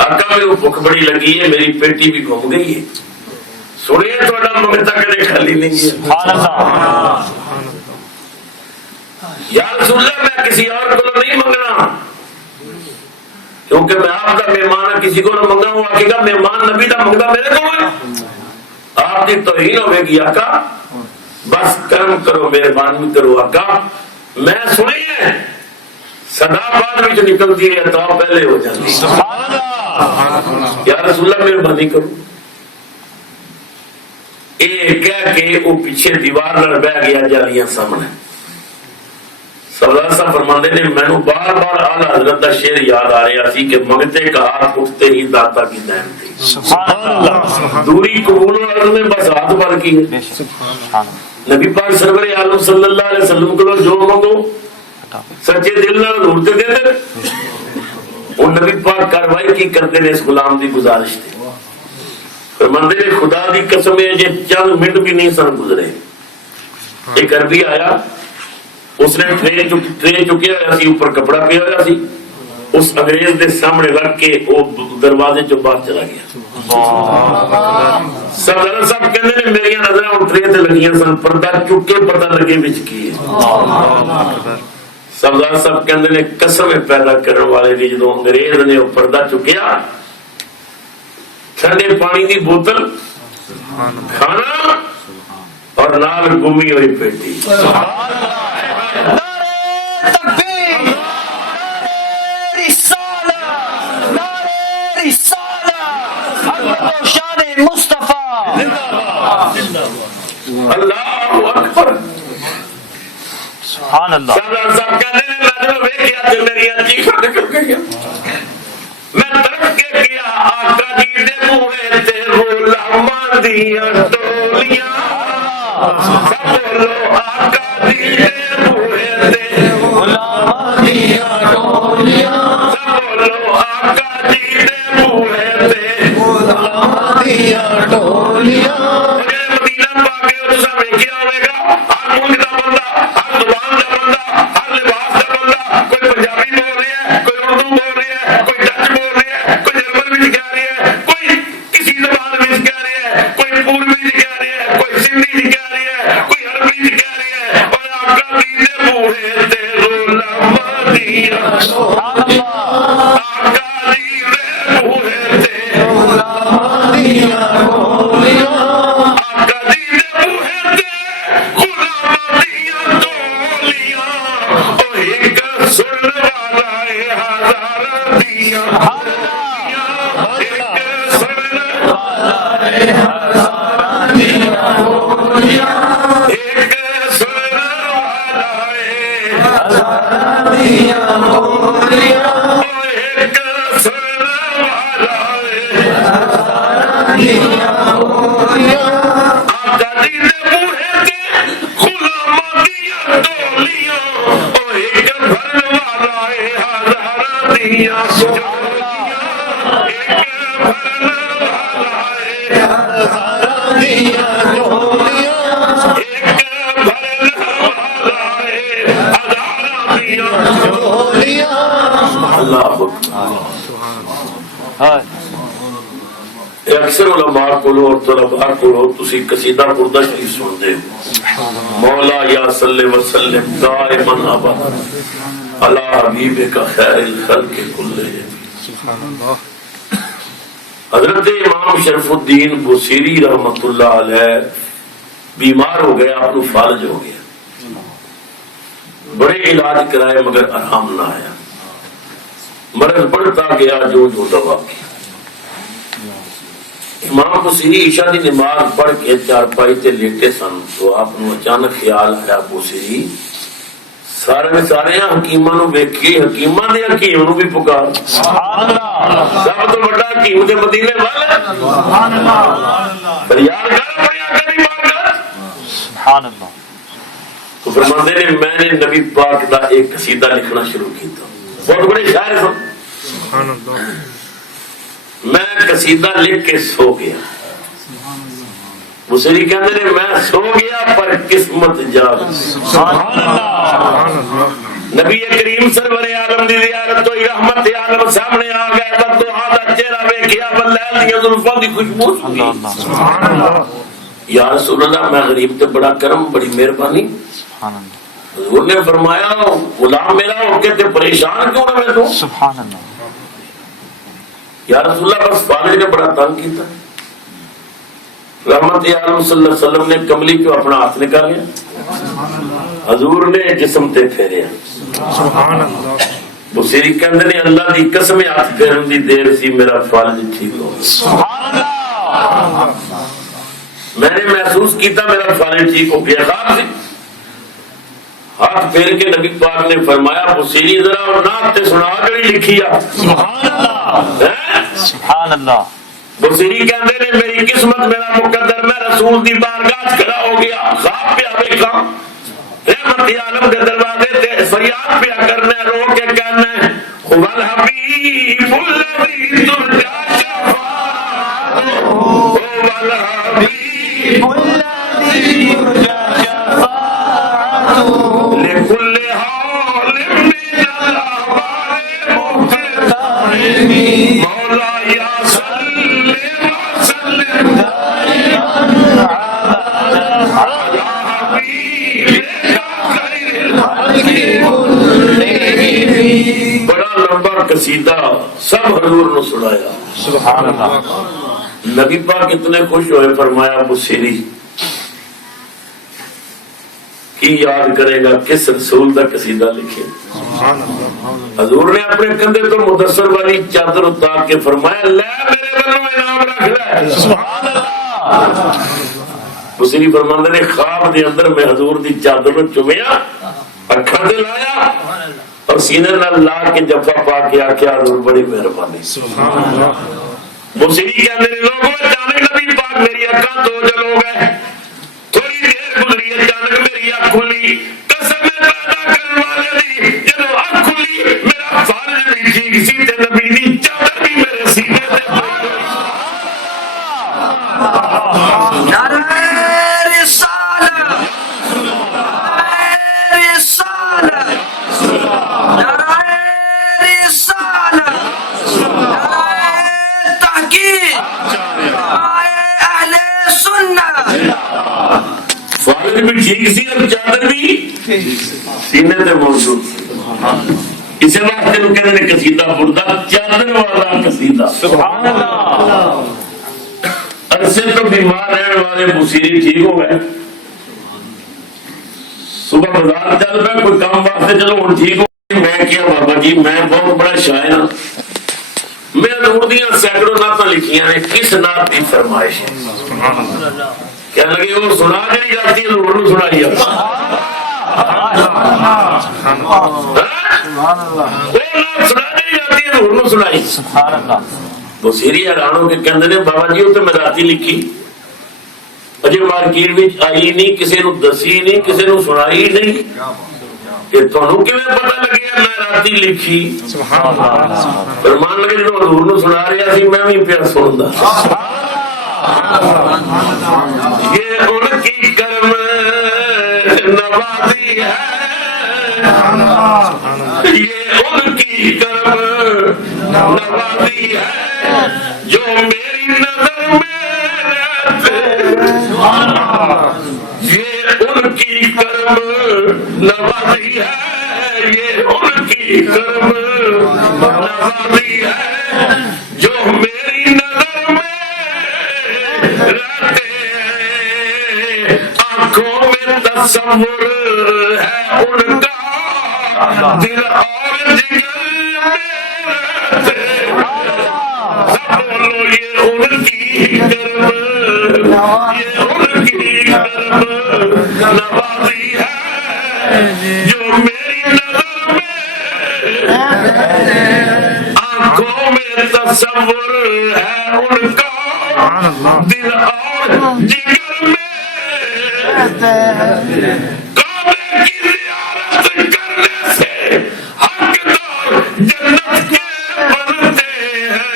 آقا میرے کو بھوک بڑی لگی ہے میری پیٹی بھی گھوم گئی ہے سنیے تھوڑا منگتا کدے خالی نہیں ہے یا رسول اللہ میں کسی اور کو نہیں منگنا کیونکہ میں آپ کا مہمان کسی کو نہ منگا ہوں آگے گا مہمان نبی دا منگتا میرے کو ہے آپ کی توہین ہوئے گی آقا بس کرم کرو مہربانی کرو آقا میں سنیے صدا بعد میں نکلتی ہے تو پہلے ہو جاتی یا رسول اللہ مہربانی کرو کہہ کے وہ پیچھے دیوار نہ بہ گیا جالیاں سامنے سردار صاحب فرماندے نے مینوں بار بار اعلیٰ حضرت کا شعر یاد آ رہا سی کہ منگتے کا ہاتھ اٹھتے ہی داتا کی دین تھی دوری قبول عرض میں بس ہاتھ بھر کی ہے نبی پاک سرور عالم صلی اللہ علیہ وسلم کو جو منگو سچے دل نہ ڈھونڈتے دے دے وہ نبی پاک کاروائی کی کرتے نے اس غلام دی گزارش تھی فرماندے نے خدا دی قسم ہے جے چند منٹ بھی نہیں سن گزرے ایک عربی آیا اس نے ٹرین چکیا ہوا سی اوپر کپڑا پیا ہوا سی اس انگریز دے سامنے رکھ کے وہ دروازے چ باہر چلا گیا سردار صاحب کہندے نے میری نظراں اون ٹرین تے لگیاں سن پردہ چک کے پتہ لگے وچ کی ہے سردار صاحب کہندے نے قسم پیدا کرنے والے دی جدوں انگریز نے وہ پردہ چکیا ٹھنڈے پانی دی بوتل کھانا اور نال گمی ہوئی پیٹی اللہ اکبر سبحان اللہ سردار صاحب کہتے ہیں میں جب ویکھیا تے میری چیخاں نکل گئیاں میں تڑپ کے گیا آقا جی دے بوئے تے غلاماں دیاں ٹولیاں سب بولو آقا جی دے بوئے تے غلاماں دیاں ٹولیاں سب بولو آقا جی دے بوئے تے غلاماں دیاں ٹولیاں مدینہ پاک تساں ویکھیا ہوے گا ہر ملک دا بندہ ہر زبان دا بندہ ہر لباس دا بندہ کوئی پنجابی بول رہا ہے کوئی اکثر علماء کو اور طلباء کو تسی قصیدہ بردہ شریف سن دے مولا یا صلی وسلم دائما ابدا علی حبیبک خیر الخلق کلہم. حضرت امام شرف الدین بصیری رحمت اللہ علیہ بیمار ہو گیا، آپ کو فالج ہو گیا، بڑے علاج کرائے مگر آرام نہ آیا، مرض بڑھتا گیا جو دوا کی. امام بصیری عشاء دی نماز پڑھ کے چارپائی تے لیٹے سن تو آپ کو اچانک خیال آیا بصیری سارے حکیماں نو ویکھی، حکیماں دے حکیم نو بھی پکار. سبحان اللہ، سب تو بڑا حکیم دے مدینے والا. سبحان اللہ، فریاد کر اپنے آقا دی بارگاہ. سبحان اللہ. تو فرماندے نے میں نے نبی پاک دا ایک قصیدہ لکھنا شروع کیتا، بہت بڑے شاعر سن. سبحان اللہ. میں قصیدہ لکھ کے سو گیا. بصیری کہتے ہیں میں سو گیا پر قسمت جاگ. سبحان اللہ. نبی کریم سرور عالم دی زیارت تو رحمت عالم سامنے آ گیا تب تو آدھا چہرہ ویکھیا بلیل دی زلفاں دی خوشبو سنی. سبحان اللہ. یا رسول اللہ میں غریب تے بڑا کرم، بڑی مہربانی. سبحان اللہ. حضور نے فرمایا غلام میرا ہو کے تے پریشان کیوں نہ میں تو. سبحان اللہ. یا رسول اللہ بس فالج نے بڑا تنگ کیتا. رحمت عالم صلی اللہ علیہ وسلم نے کملی کو اپنا ہاتھ نکالیا، حضور نے جسم تے پھیریا. سبحان اللہ. بصیری کہندے نے اللہ دی قسم ہاتھ پھیرن دی دیر سی میرا فالج ٹھیک ہو گیا. سبحان اللہ. میں نے محسوس کیتا میرا فالج ٹھیک ہو گیا. خواب سے ہاتھ پھیر کے نبی پاک نے فرمایا بصیری ذرا اور نعت تے سنا کر لکھی آ. سبحان اللہ. سبحان اللہ. بصیری کہندے نے میری قسمت میرا مقدر میں رسول دی بارگاہ کھڑا ہو گیا. خواب پہ دیکھا رحمت عالم کے دروازے تے فریاد پہ کرنا، رو کے کہنا هو الحبیب الذی ترجا شفاعتہ، هو الحبیب الذی ترجا شفاعتہ لکل حال من الاحوال مقتدر مولا یا بڑا لمبا قصیدہ سب حضور نے سنایا. سبحان اللہ. نبی پاک اتنے خوش ہوئے فرمایا بصیری کی یاد کرے گا کس رسول دا قصیدہ لکھے. حضور نے اپنے کندھے تو مدثر والی چادر اتار کے فرمایا لے میرے بلوں انعام رکھ لے. سبحان اللہ. بصیری فرماندے نے خواب دے اندر میں حضور دی چادر نو چومیا، اکھاں تے لایا اور سینے نال لا کے جفا پا کے آکھیا حضور بڑی مہربانی. سبحان اللہ. بصیری کہندے نے لوگوں اچانک نبی پاک میری اکھاں تو جل ہو گئے، تھوڑی دیر گزری اچانک میری اکھ کھلی، قسم پیدا کرنے والے دی جدوں اکھ کھلی میرا فالج بھی ٹھیک سی تے نبی دی چادر بھی میرے سینے تے پئی. نعرہ رسالت، رسالت، نعرہ رسالت، نعرہ تحقیق، اہل سنت. فالج بھی ٹھیک سی اور چادر بھی سینے تے موجود. اسے واسطے لوگ کہتے ہیں قصیدہ بردہ چادر والا قصیدہ. سبحان اللہ. عرصے تو بیمار رہنے والے بصیری ٹھیک ہو گئے. صبح بازار چل پہ کوئی کام واسطے چلو ہوں ٹھیک ہو. میں کیا بابا جی میں بہت بڑا شاعر ہوں، میں حضور دیاں سینکڑوں نعتاں لکھیاں نے، کس نعت دی فرمائش ہے؟ کہنے لگے وہ سنا جڑی جاتی ہے حضور نو سنائی ہے، سنائی وہ سیری حیران ہو کے کہندے نے بابا جی وہ تو میں راتی لکھی، اجے مارکیٹ وچ آئی نہیں، کسی نو دسی نہیں، کسی نو سنائی نہیں، کہ تانوں کیویں پتہ لگیا میں راتی لکھی؟ فرمان لگے جدوں حضور نو سنا رہا سی میں بھی پیا سندا، یہ ان کی کرم نوازی ہے، یہ ان کی کرم نوازی ہے جو میری نظر میں رہتے، یہ ان کی کرم نوازی ہے، یہ ان کی کرم نوازی ہے جو میری نظر میں رہتے ہیں، آنکھوں میں تصور ہے ان کا، دل اور جگر میں رہتے ہیں، سب بولو یہ ان کی کرم، یہ ان کی کرم نوازی ہے جو میری نظر میں، آنکھوں میں تصور ہے ان کا، دل اور جگر میں رہتے ہیں، کعبے کی زیارت کرنے سے حقدار جنت کے بنتے ہیں،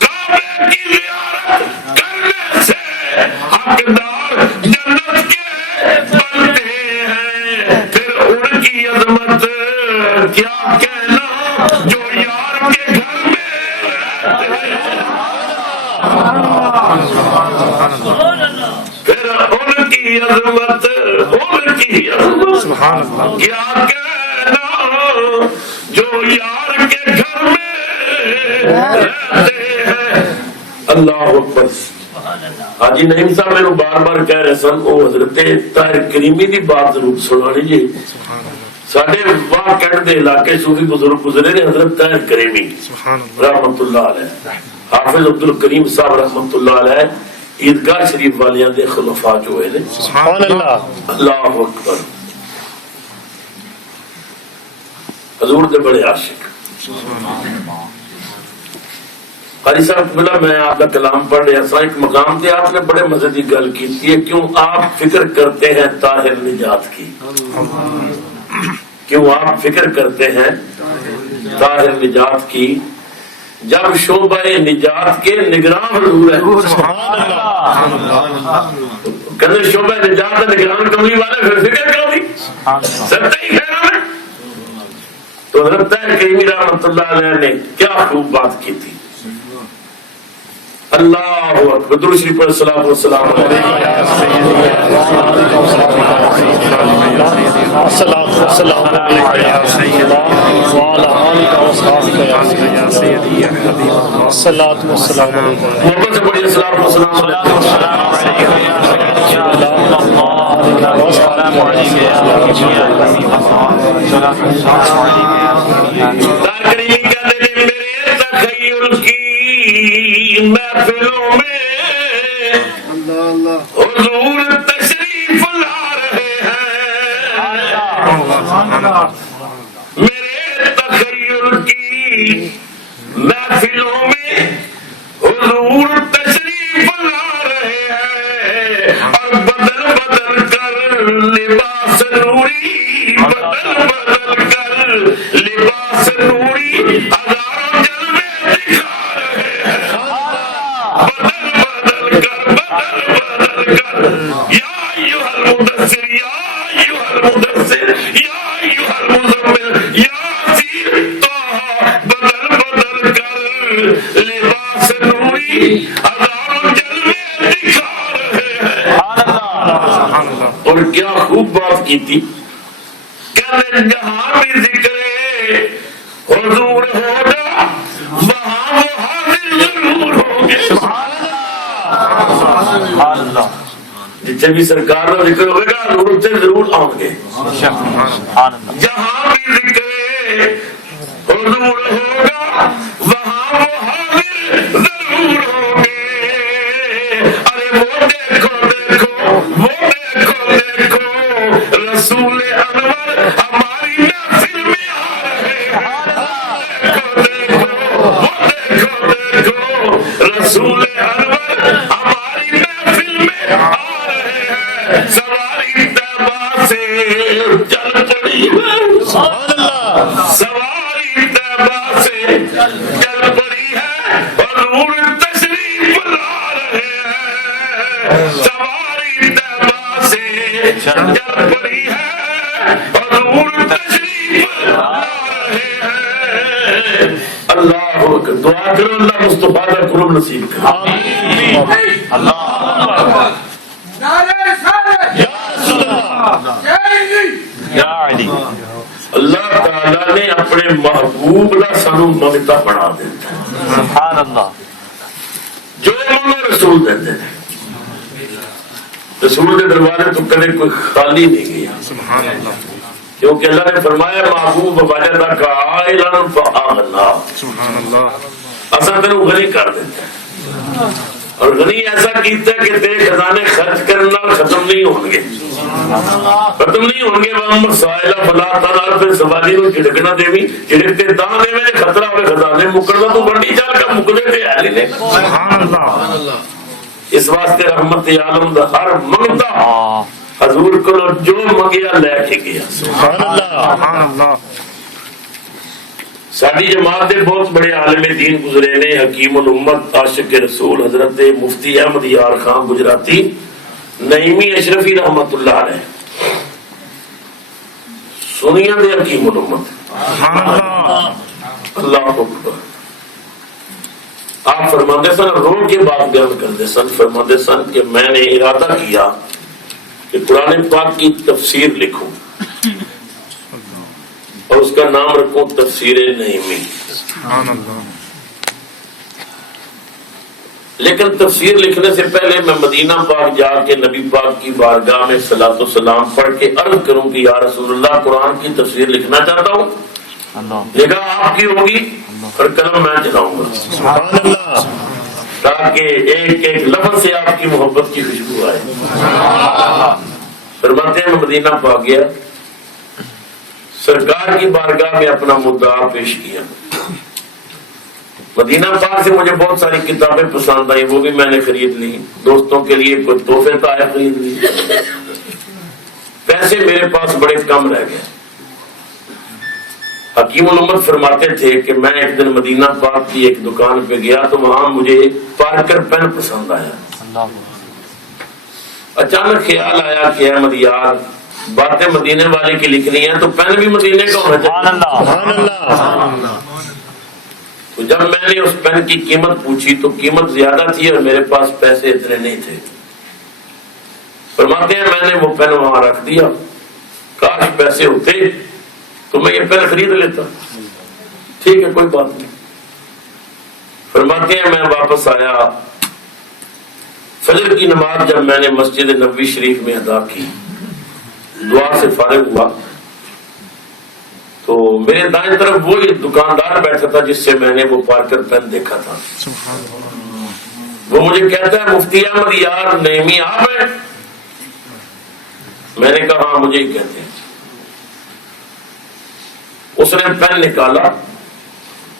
کعبے کی زیارت کرنے سے حقدار جنت کے بنتے ہیں، پھر ان کی عظمت کیا کہنا جو یار کے گھر میں رہتے ہیں، پھر ان کی عظمت، ان کی عظمت کیا کہنا جو یار کے گھر میں رہتے ہیں۔ اللہ اکبر۔ حاجی نعیم صاحب میرے بار بار کہہ رہے سن وہ حضرت طاہر کریمی دی بات ضرور سنانی جی، ساڈے واہ کینٹ دے علاقے صوفی بزرگ گزرے نے، حضرت طاہر کریمی رحمت اللہ علیہ، حافظ عبد الکریم صاحب رحمت اللہ علیہ، عیدگاہ شریف والیاں دے خلفاء جو ہوئے نے، سبحان اللہ، اللہ اکبر، حضور دے بڑے عاشق۔ قاری صاحب بلا میں آپ کا کلام پڑھ رہا تھا، ایک مقام تھے آپ نے بڑے مزے کی گل کی ہے، کیوں آپ فکر کرتے ہیں طاہر نجات کی، کیوں آپ فکر کرتے ہیں طاہر نجات کی، جب شعبہ نجات کے نگراں حضور ہے، کہتے شعبہ نجات کا نگران کملی والے پھر فکر کرو دی سکتا ہی خیر ہمیں۔ تو حضرت طاہر کریمی رحمت اللہ علیہ نے کیا خوب بات کی تھی، اللہ اکبر، درود شریف پر الصلوۃ والسلام علیہ الصلاۃ والسلام علیہ یا سیدی وعلی آلک و اصحابک یا سیدی یا حبیب اللہ، الصلاۃ والسلام علیہ، محبت سے پڑھیے الصلاۃ والسلام کریمی کہتے ہیں میرے تخیل کی محفلوں میں حضور تشریف لا رہے ہیں، میرے تخیل کی محفلوں میں حضور تشریف لا رہے ہیں، اور بدل بدل کر لباس نوری، بدل بدل کر لباس نوری ہزاروں جلوے دکھا رہے ہیں، بدل بدل کر، بدل بدل کر، یا ایھا المدثر، یا ایھا المدثر، یا ایھا المزمل، یاسین طہ، بدل بدل کر لباس نوری ہزاروں جلوے دکھا رہے ہیں۔ اور کیا خوب بات کی تھی، کہتے جہاں بھی ذکر حضور ہوگا وہاں وہ حاضر ضرور ہوں گے، جتنے بھی سرکار کا ذکر ہوگا حضور سے ضرور آؤں گے، جہاں بھی ذکر حضور ہوگا قبول نصیب کرے. اللہ تعالی نے اپنے محبوب کا سانو منگتا بنا دیتا ہے. سبحان اللہ. جو منگو رسول دیتے ہیں. رسول کے دروازے تو کبھی کوئی خالی نہیں گیا. سبحان اللہ. کیونکہ اللہ نے فرمایا محبوب وجدک عائلا فاغنا. سبحان اللہ. اصل تینوں غنی کر دیتا ہے اور غنی ایسا کیتا ہے کہ تیرے خزانے خرچ کرنا ختم نہیں ہوں گے. ختم نہیں ہوں گے. وہ سائلہ فلا تنہر پہ سوالی نو جھڑکنا دیوی جھڑکتے دان دے میں خطرہ ہوئے خزانے مکرنا تو بڑی چال کا مکدے دے آلی نے. سبحان اللہ. اس واسطے رحمت عالم دا ہر منگتا حضور کو جو منگیا لے کے گیا. سبحان اللہ. سبحان اللہ. ساری جماعت دے بہت بڑے عالم دین گزرے نے. حکیم الامت عاشق رسول حضرت مفتی احمد یار خان گجراتی نعیمی اشرفی رحمت اللہ علیہ سنیا دے حکیم الامت. سبحان اللہ. اللہ اکبر. آپ فرماتے سن رو کے بات بیان کرتے سن. فرماتے سن کہ میں نے ارادہ کیا کہ قرآن پاک کی تفسیر لکھوں اور اس کا نام رکھوں تفسیر نعیمی. سبحان اللہ. لیکن تفسیر لکھنے سے پہلے میں مدینہ پاک جا کے نبی پاک کی بارگاہ میں صلاۃ و سلام پڑھ کے عرض کروں کہ یا رسول اللہ قرآن کی تفسیر لکھنا چاہتا ہوں. نگاہ آپ کی ہوگی اور قلم میں چلاؤں گا. سبحان اللہ. تاکہ ایک ایک لفظ سے آپ کی محبت کی خوشبو آئے. فرماتے ہیں میں مدینہ پاک گیا, سرکار کی بارگاہ میں اپنا مدعا پیش کیا. مدینہ پاک سے مجھے بہت ساری کتابیں پسند آئی, وہ بھی میں نے خرید لی. دوستوں کے لیے کوئی تحفے تحائف خرید لی. پیسے میرے پاس بڑے کم رہ گئے. حکیم الامت فرماتے تھے کہ میں ایک دن مدینہ پاک کی ایک دکان پہ گیا تو وہاں مجھے پارکر پین پسند آیا. اچانک خیال آیا کہ احمد یار باتیں مدینے والے کی لکھنی ہیں تو پین بھی مدینے کا ہونا چاہیے. تو جب میں نے اس پین کی قیمت پوچھی تو قیمت زیادہ تھی اور میرے پاس پیسے اتنے نہیں تھے. فرماتے ہیں میں نے وہ پین وہاں رکھ دیا. کاش پیسے ہوتے تو میں یہ پین خرید لیتا. ٹھیک ہے کوئی بات نہیں. فرماتے ہیں میں واپس آیا. فجر کی نماز جب میں نے مسجد نبوی شریف میں ادا کی, دعا سے فارغ ہوا تو میرے دائیں طرف وہی دکاندار بیٹھا تھا جس سے میں نے وہ پارکر پین دیکھا تھا. وہ مجھے کہتا ہے مفتی احمد یار نعیمی آپ ہیں؟ میں نے کہا ہاں مجھے ہی کہتے ہیں. اس نے پین نکالا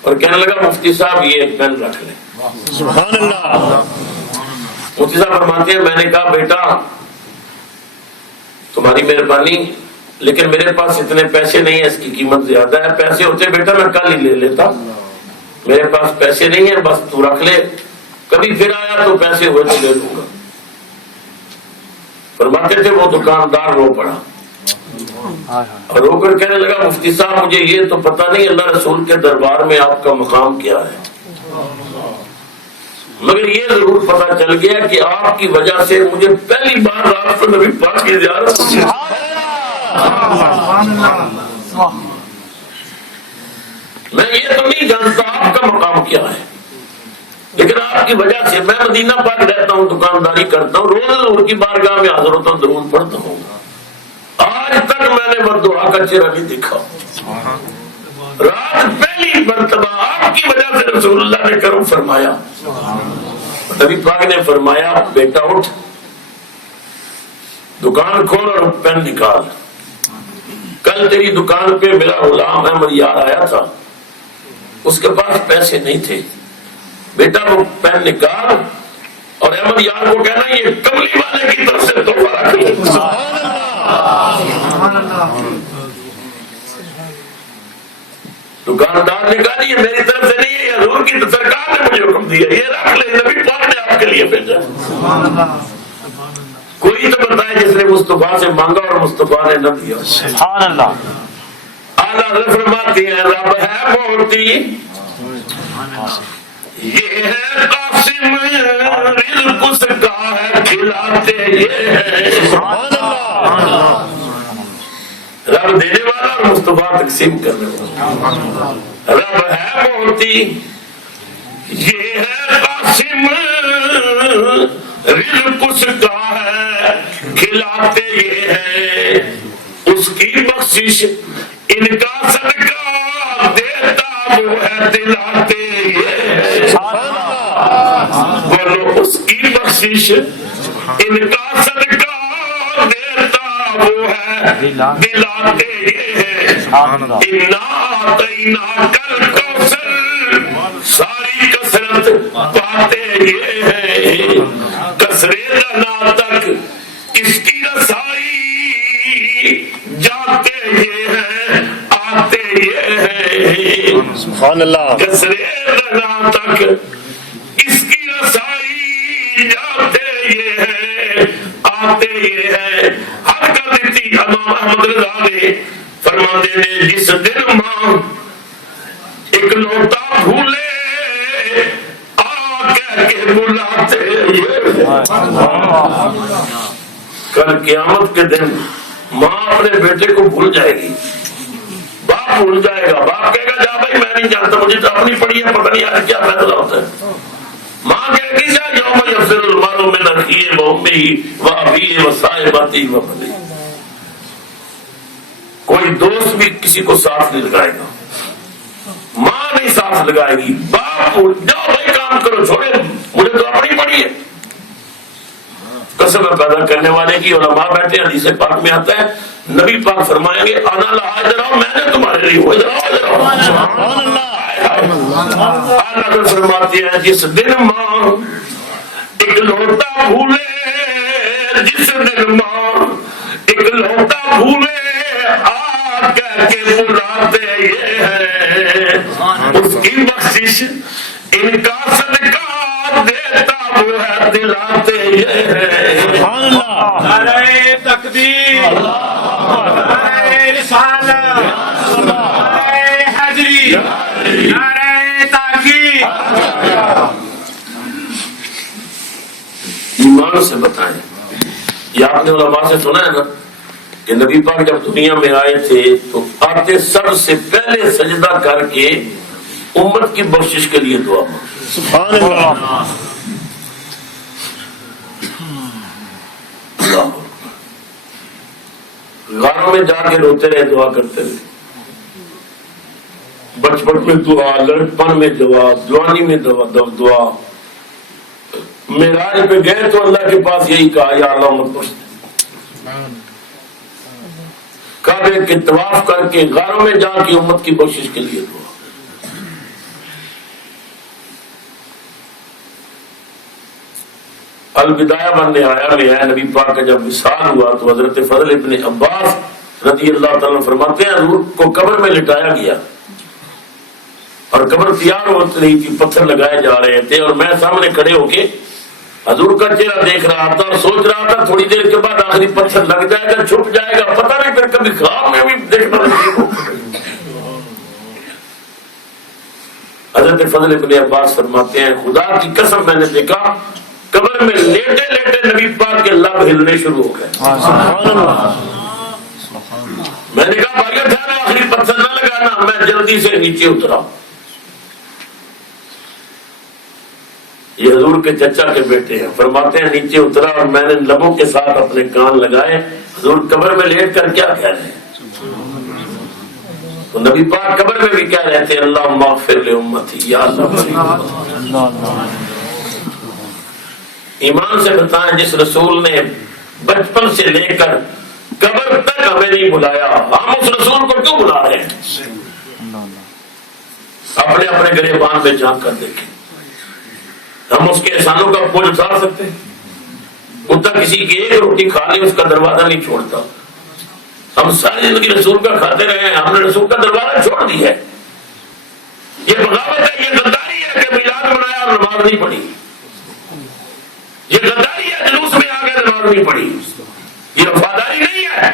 اور کہنے لگا مفتی صاحب یہ پین رکھ لیں. سبحان اللہ. مفتی صاحب فرماتے ہیں میں نے کہا بیٹا تمہاری مہربانی لیکن میرے پاس اتنے پیسے نہیں ہیں, اس کی قیمت زیادہ ہے. پیسے ہوتے بیٹا میں کل ہی لے لیتا, میرے پاس پیسے نہیں ہیں, بس تو رکھ لے, کبھی پھر آیا تو پیسے ہوئے تو لے لوں گا. فرماتے تھے وہ دکاندار رو پڑا اور رو کر کہنے لگا مفتی صاحب مجھے یہ تو پتہ نہیں اللہ رسول کے دربار میں آپ کا مقام کیا ہے, مگر یہ ضرور پتہ چل گیا کہ آپ کی وجہ سے مجھے پہلی بار رات کو نبی پاک کی زیارت ہوئی. میں یہ تو نہیں جانتا آپ کا مقام کیا ہے, لیکن آپ کی وجہ سے میں مدینہ پاک رہتا ہوں, دکانداری کرتا ہوں, روز حضور کی بارگاہ میں حاضر ہوتا ہوں, درود پڑھتا ہوں. آج تک میں نے بددعا کا چہرہ نہیں دیکھا. رات پہلی مرتبہ آپ کی وجہ سے رسول اللہ نے کرم فرمایا. نبی پاک نے فرمایا بیٹا اٹھ, دکان کھول اور پین نکال. کل تیری دکان پہ میرا غلام احمد یار آیا تھا, اس کے پاس پیسے نہیں تھے. بیٹا وہ پین نکال اور احمد یار کو کہنا یہ کملی والے کی طرف سے تحفہ رکھ لے. دکاندار نے کہا یہ میری طرف سے نہیں ہے, یہ حضور کی سرکار نے مجھے حکم دیا, یہ رکھ لے, نبی پاک نے آپ کے لیے بھیجا. کوئی تو بتائے جس نے مصطفیٰ سے مانگا اور مصطفیٰ نے نہ دیا. سبحان اللہ. اعلیٰ فرماتے ہیں رب ہے موتی یہ ہے قاسم رزق اس کا ہے کھلاتے یہ ہے. رب دینے والا اور مصطفیٰ تقسیم کرنے والا. رب ہے بولتی یہ ہے قاسم رزق اس کا ہے کھلاتے یہ ہے. اس کی بخشش ان کا صدقہ دیتا وہ ہے دلاتے یہ ہے. بولو اس کی بخشش ان کا صدقہ دیتا وہ ہے دلاتے یہ ہے. انا تینا کل کوثر ساری کثرت پاتے یہ ہے. کثرے دنا تک اس کی رسائی جاتے یہ ہے آتے یہ ہے. سبحان اللہ. کثرے دنا تک اس کی رسائی جاتے یہ ہے آتے یہ ہے. ہر کر دیتی امام احمد رضا نے فرماتے نے جس دن ماں ایک لوٹا بھولے آ کہہ کے بلاتے یہ. کل قیامت کے دن ماں اپنے بیٹے کو بھول جائے گی. باپ بھول جائے گا. باپ کہے گا جا بھائی میں نہیں جانتا مجھے تو اپنی پڑی ہے پتہ نہیں آج کیا فیصلہ ہوتا ہے. ماں کہے گی جا یوم یفر المرء من اخیہ و امہ و ابیہ و صاحبتہ و بنیہ. کوئی دوست بھی کسی کو ساتھ نہیں لگائے گا. ماں نہیں ساتھ لگائے گی. باپ جاؤ بھائی کام کرو چھوڑے مجھے تو اپنی پڑی ہے. قسم پیدا کرنے والے کی علماء بیٹھے حدیث پاک میں آتا ہے نبی پاک فرمائیں گے انا لا ادھر آؤ میں نے تمہارے لیے ہوں. ادھر آؤ. اللہ فرماتے ہیں جس دن ماں ایک لوٹا بھولے جس دن ماں ایک لوٹا بھولے آ کہہ کے بلاتے یہ ہے. اس کی بخشش ان کا صدقہ دیتا وہ ہے دلاتے یہ ہے. نعرہ تکبیر، نعرہ رسالت، نعرہ حیدری، نعرہ تحقیق. ایمان سے بتائیں. یہ آپ نے علماء سے سنا ہے نا کہ نبی پاک جب دنیا میں آئے تھے تو آتے سب سے پہلے سجدہ کر کے امت کی بخشش کے لیے دعا مانگی. سبحان اللہ. غاروں میں جا کے روتے رہے دعا کرتے رہے. بچپن میں دعا, لڑکپن میں دعا, جوانی میں دعا. معراج پہ گئے تو اللہ کے پاس یہی کہا یا اللہ مت بخش دے. کعبے کے طواف کر کے غاروں میں جا کے امت کی بخشش کے لیے دعا. البدایہ بننے آیا میں ہے نبی پاک کا جب وصال ہوا تو حضرت فضل ابن عباس رضی اللہ تعالیٰ فرماتے ہیں حضور کو قبر میں لٹایا گیا اور قبر تیار ہو رہی تھی, پتھر لگائے جا رہے تھے اور میں سامنے کھڑے ہو کے حضور کا چہرہ دیکھ رہا تھا اور سوچ رہا تھا تھوڑی دیر کے بعد آخری پتھر لگ جائے گا چھپ جائے گا پتہ نہیں پھر کبھی خواب میں بھی دیکھنا نہیں. حضرت فضل ابن عباس فرماتے ہیں خدا کی قسم میں نے دیکھا قبر میں لیٹے لیٹے نبی پاک کے لب ہلنے شروع ہو گئے. میں نے کہا بھائی ٹھہرو آخری پتھر نہ لگانا. میں جلدی سے نیچے اترا. یہ حضور کے چچا کے بیٹے ہیں فرماتے ہیں نیچے اترا اور میں نے لبوں کے ساتھ اپنے کان لگائے. حضور قبر میں لیٹ کر کیا کہہ رہے ہیں تو نبی پاک قبر میں بھی کہہ رہے تھے اللہم اغفر لامتی یا اللہ. ایمان سے بتائیں جس رسول نے بچپن سے لے کر قبر تک ہمیں نہیں بلایا ہم اس رسول کو کیوں بلا رہے ہیں؟ اپنے اپنے گریبان میں جھانک کر دیکھیں. ہم اس کے احسانوں کا بوجھ اتار سکتے ہیں؟ کتا کسی کی ایک روٹی کھا لی اس کا دروازہ نہیں چھوڑتا. ہم ساری زندگی رسول کا کھاتے رہے ہیں ہم نے رسول کا دروازہ چھوڑ دیا ہے. یہ بغاوت ہے, یہ غداری ہے کہ میلاد منایا اور نماز نہیں پڑھی. یہ غداری ہے جلوس میں آ گئے نماز نہیں پڑھی. یہ وفاداری نہیں ہے.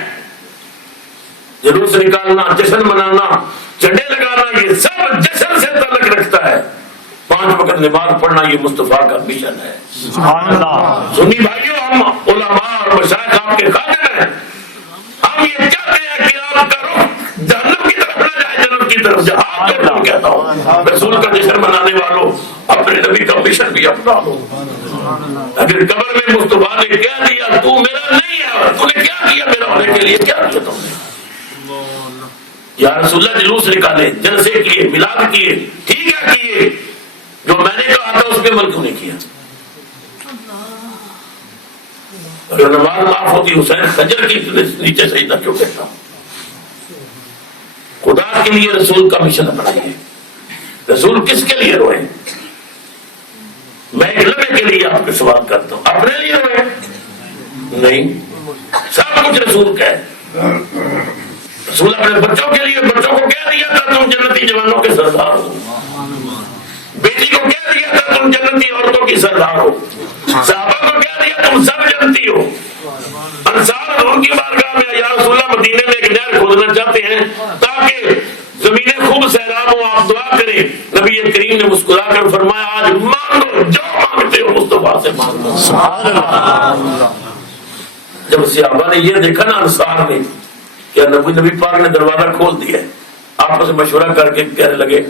جلوس نکالنا, جشن منانا, جھنڈے لگانا یہ سب جشن سے تعلق رکھتا ہے. 5 وقت نماز پڑھنا یہ مصطفیٰ کا مشن ہے. سبحان اللہ. سنی بھائیوں، ہم علماء اور مشائخ آپ کے خادم ہیں. ہم یہ چاہتے ہیں کہ آپ کا رخ جہنم کی طرف نہ جائے، جنت کی طرف جائے. ہاتھ جوڑ کر کہتا ہوں، رسول کا جشن منانے والوں اپنے نبی کا مشن بھی اپنا لو. اگر قبر میں مصطفیٰ نے کہہ دیا تو میرا نہیں ہے، تو نے کیا کیا میرا ہونے کے لیے؟ کیا کیا تم نے؟ یا رسول اللہ جلوس نکالے، جلسے کیے، میلاد کیے، ٹھیک ہے کیے، جو میں نے کہا تھا اس پہ عمل کیوں نہیں کیا؟ اگر نماز معاف ہوتی حسین خجر کی نیچے سجدہ کیوں کرتا؟ خدا کے لیے رسول کا مشن اپنائیے. رسول کس کے لیے روئے؟ میں ایک لمحے کے لیے آپ کو سوال کرتا ہوں، اپنے لیے روئے؟ نہیں، سب کچھ رسول کا ہے. رسول اپنے بچوں کے لیے، بچوں کو کہہ دیا تھا تم جنتی جوانوں کے سردار ہو. بیٹی کو کہہ دیا تھا تم جنتی عورتوں کی سردار ہو. صحابہ کو کہہ دیا تم سب جنتی ہو. انصار ان کی بارگاہ میں یا رسول اللہ مدینے میں ایک نہر کھودنا چاہتے ہیں تاکہ زمینیں خوب سیراب ہو، آپ دعا کریں. نبی کریم نے مسکرا کر فرمایا آج مانگو جو مانگتے ہو مصطفیٰ سے مانگو. جب صحابہ نے یہ دیکھا نا انصار نے کہ نبی پاک نے دروازہ کھول دیا، آپس میں مشورہ کر کے کہنے لگے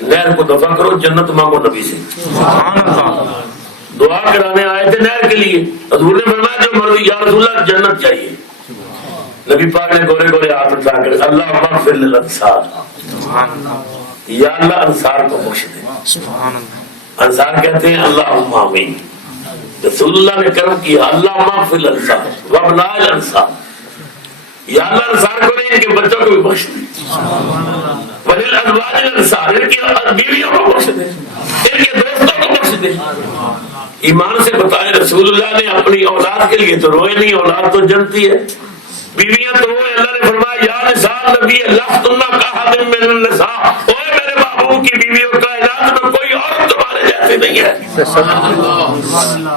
نہر کو دفع کرو، جنت مانگو نبی سے. دعا کرانے آئے تھے نہر کے لیے. حضور نے فرمایا جو مرضی، یا رسول اللہ جنت چاہیے. نبی پاک نے گورے گورے ہاتھ اٹھا کر اللہم اغفر للانصار، یا اللہ انصار کو بخش دے. انصار کہتے ہیں اللہم آمین. رسول اللہ نے کرم کیا، اللہم اغفر للانصار وابناء الانصار، یا اللہ انصار کو نہیں ان کے بچوں کو بھی بخش دے. وللازواج الانصار، ان کی بیویوں کو بخش دے، ان کے دوستوں کو بخش دے. ایمان سے بتائیں رسول اللہ نے اپنی اولاد کے لیے تو روئے نہیں، اولاد تو جنتی ہے، بیویاں تو روئے. اللہ نے فرمایا یا نساء نبی لستن کاحد من النساء، اوے میرے محبوب کی بیویوں کائنات میں کوئی عورت تمہارے جیسے نہیں ہے.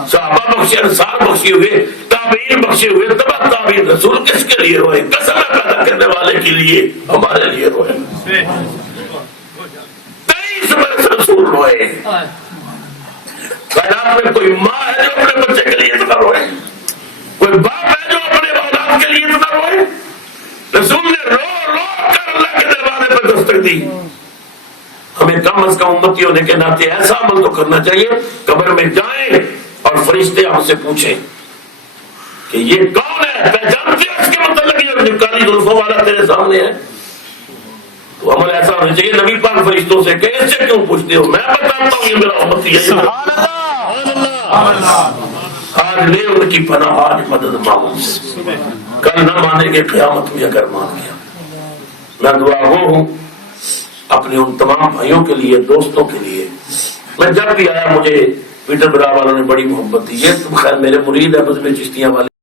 صحابہ بخشے، انصار بخشے ہوئے، تابعین بخشے ہوئے، تبع تابعین. رسول کس کے لیے روئے؟ قسم پیدا کرنے والے کے لیے، ہمارے لیے روئے. 23 برس رسول روئے. کائنات میں کوئی ماں ہے جو اپنے بچے کے لیے اتنا روئے؟ کوئی باپ ہے جو اپنے اولاد کے لیے اتنا روئے؟ رسول نے رو رو کر اللہ کے دروازے پر دستک دی. ہمیں کم از کم امتی ہونے کے ناطے ایسا عمل تو کرنا چاہیے، قبر میں جائیں اور فرشتے ہم سے پوچھیں کہ یہ کون ہے، پہچانتے ہو اس کے متعلق؟ یہ کالی زلفوں والا تیرے سامنے ہے. تو عمل ایسا ہونا چاہیے نبی پاک فرشتوں سے کہ اس سے کیوں پوچھتے ہو؟ میں بتاتا ہوں یہ میرا امتی ہے. آج لے ان کی پناہ، آج مدد مانگو سے، کل نہ مانے گے قیامت میں اگر مان گیا. میں دعا وہ ہوں اپنے ان تمام بھائیوں کے لیے، دوستوں کے لیے. میں جب بھی آیا مجھے پیٹر برا والوں نے بڑی محبت دی. یہ خیر میرے مرید ہے بزم چشتیاں والے.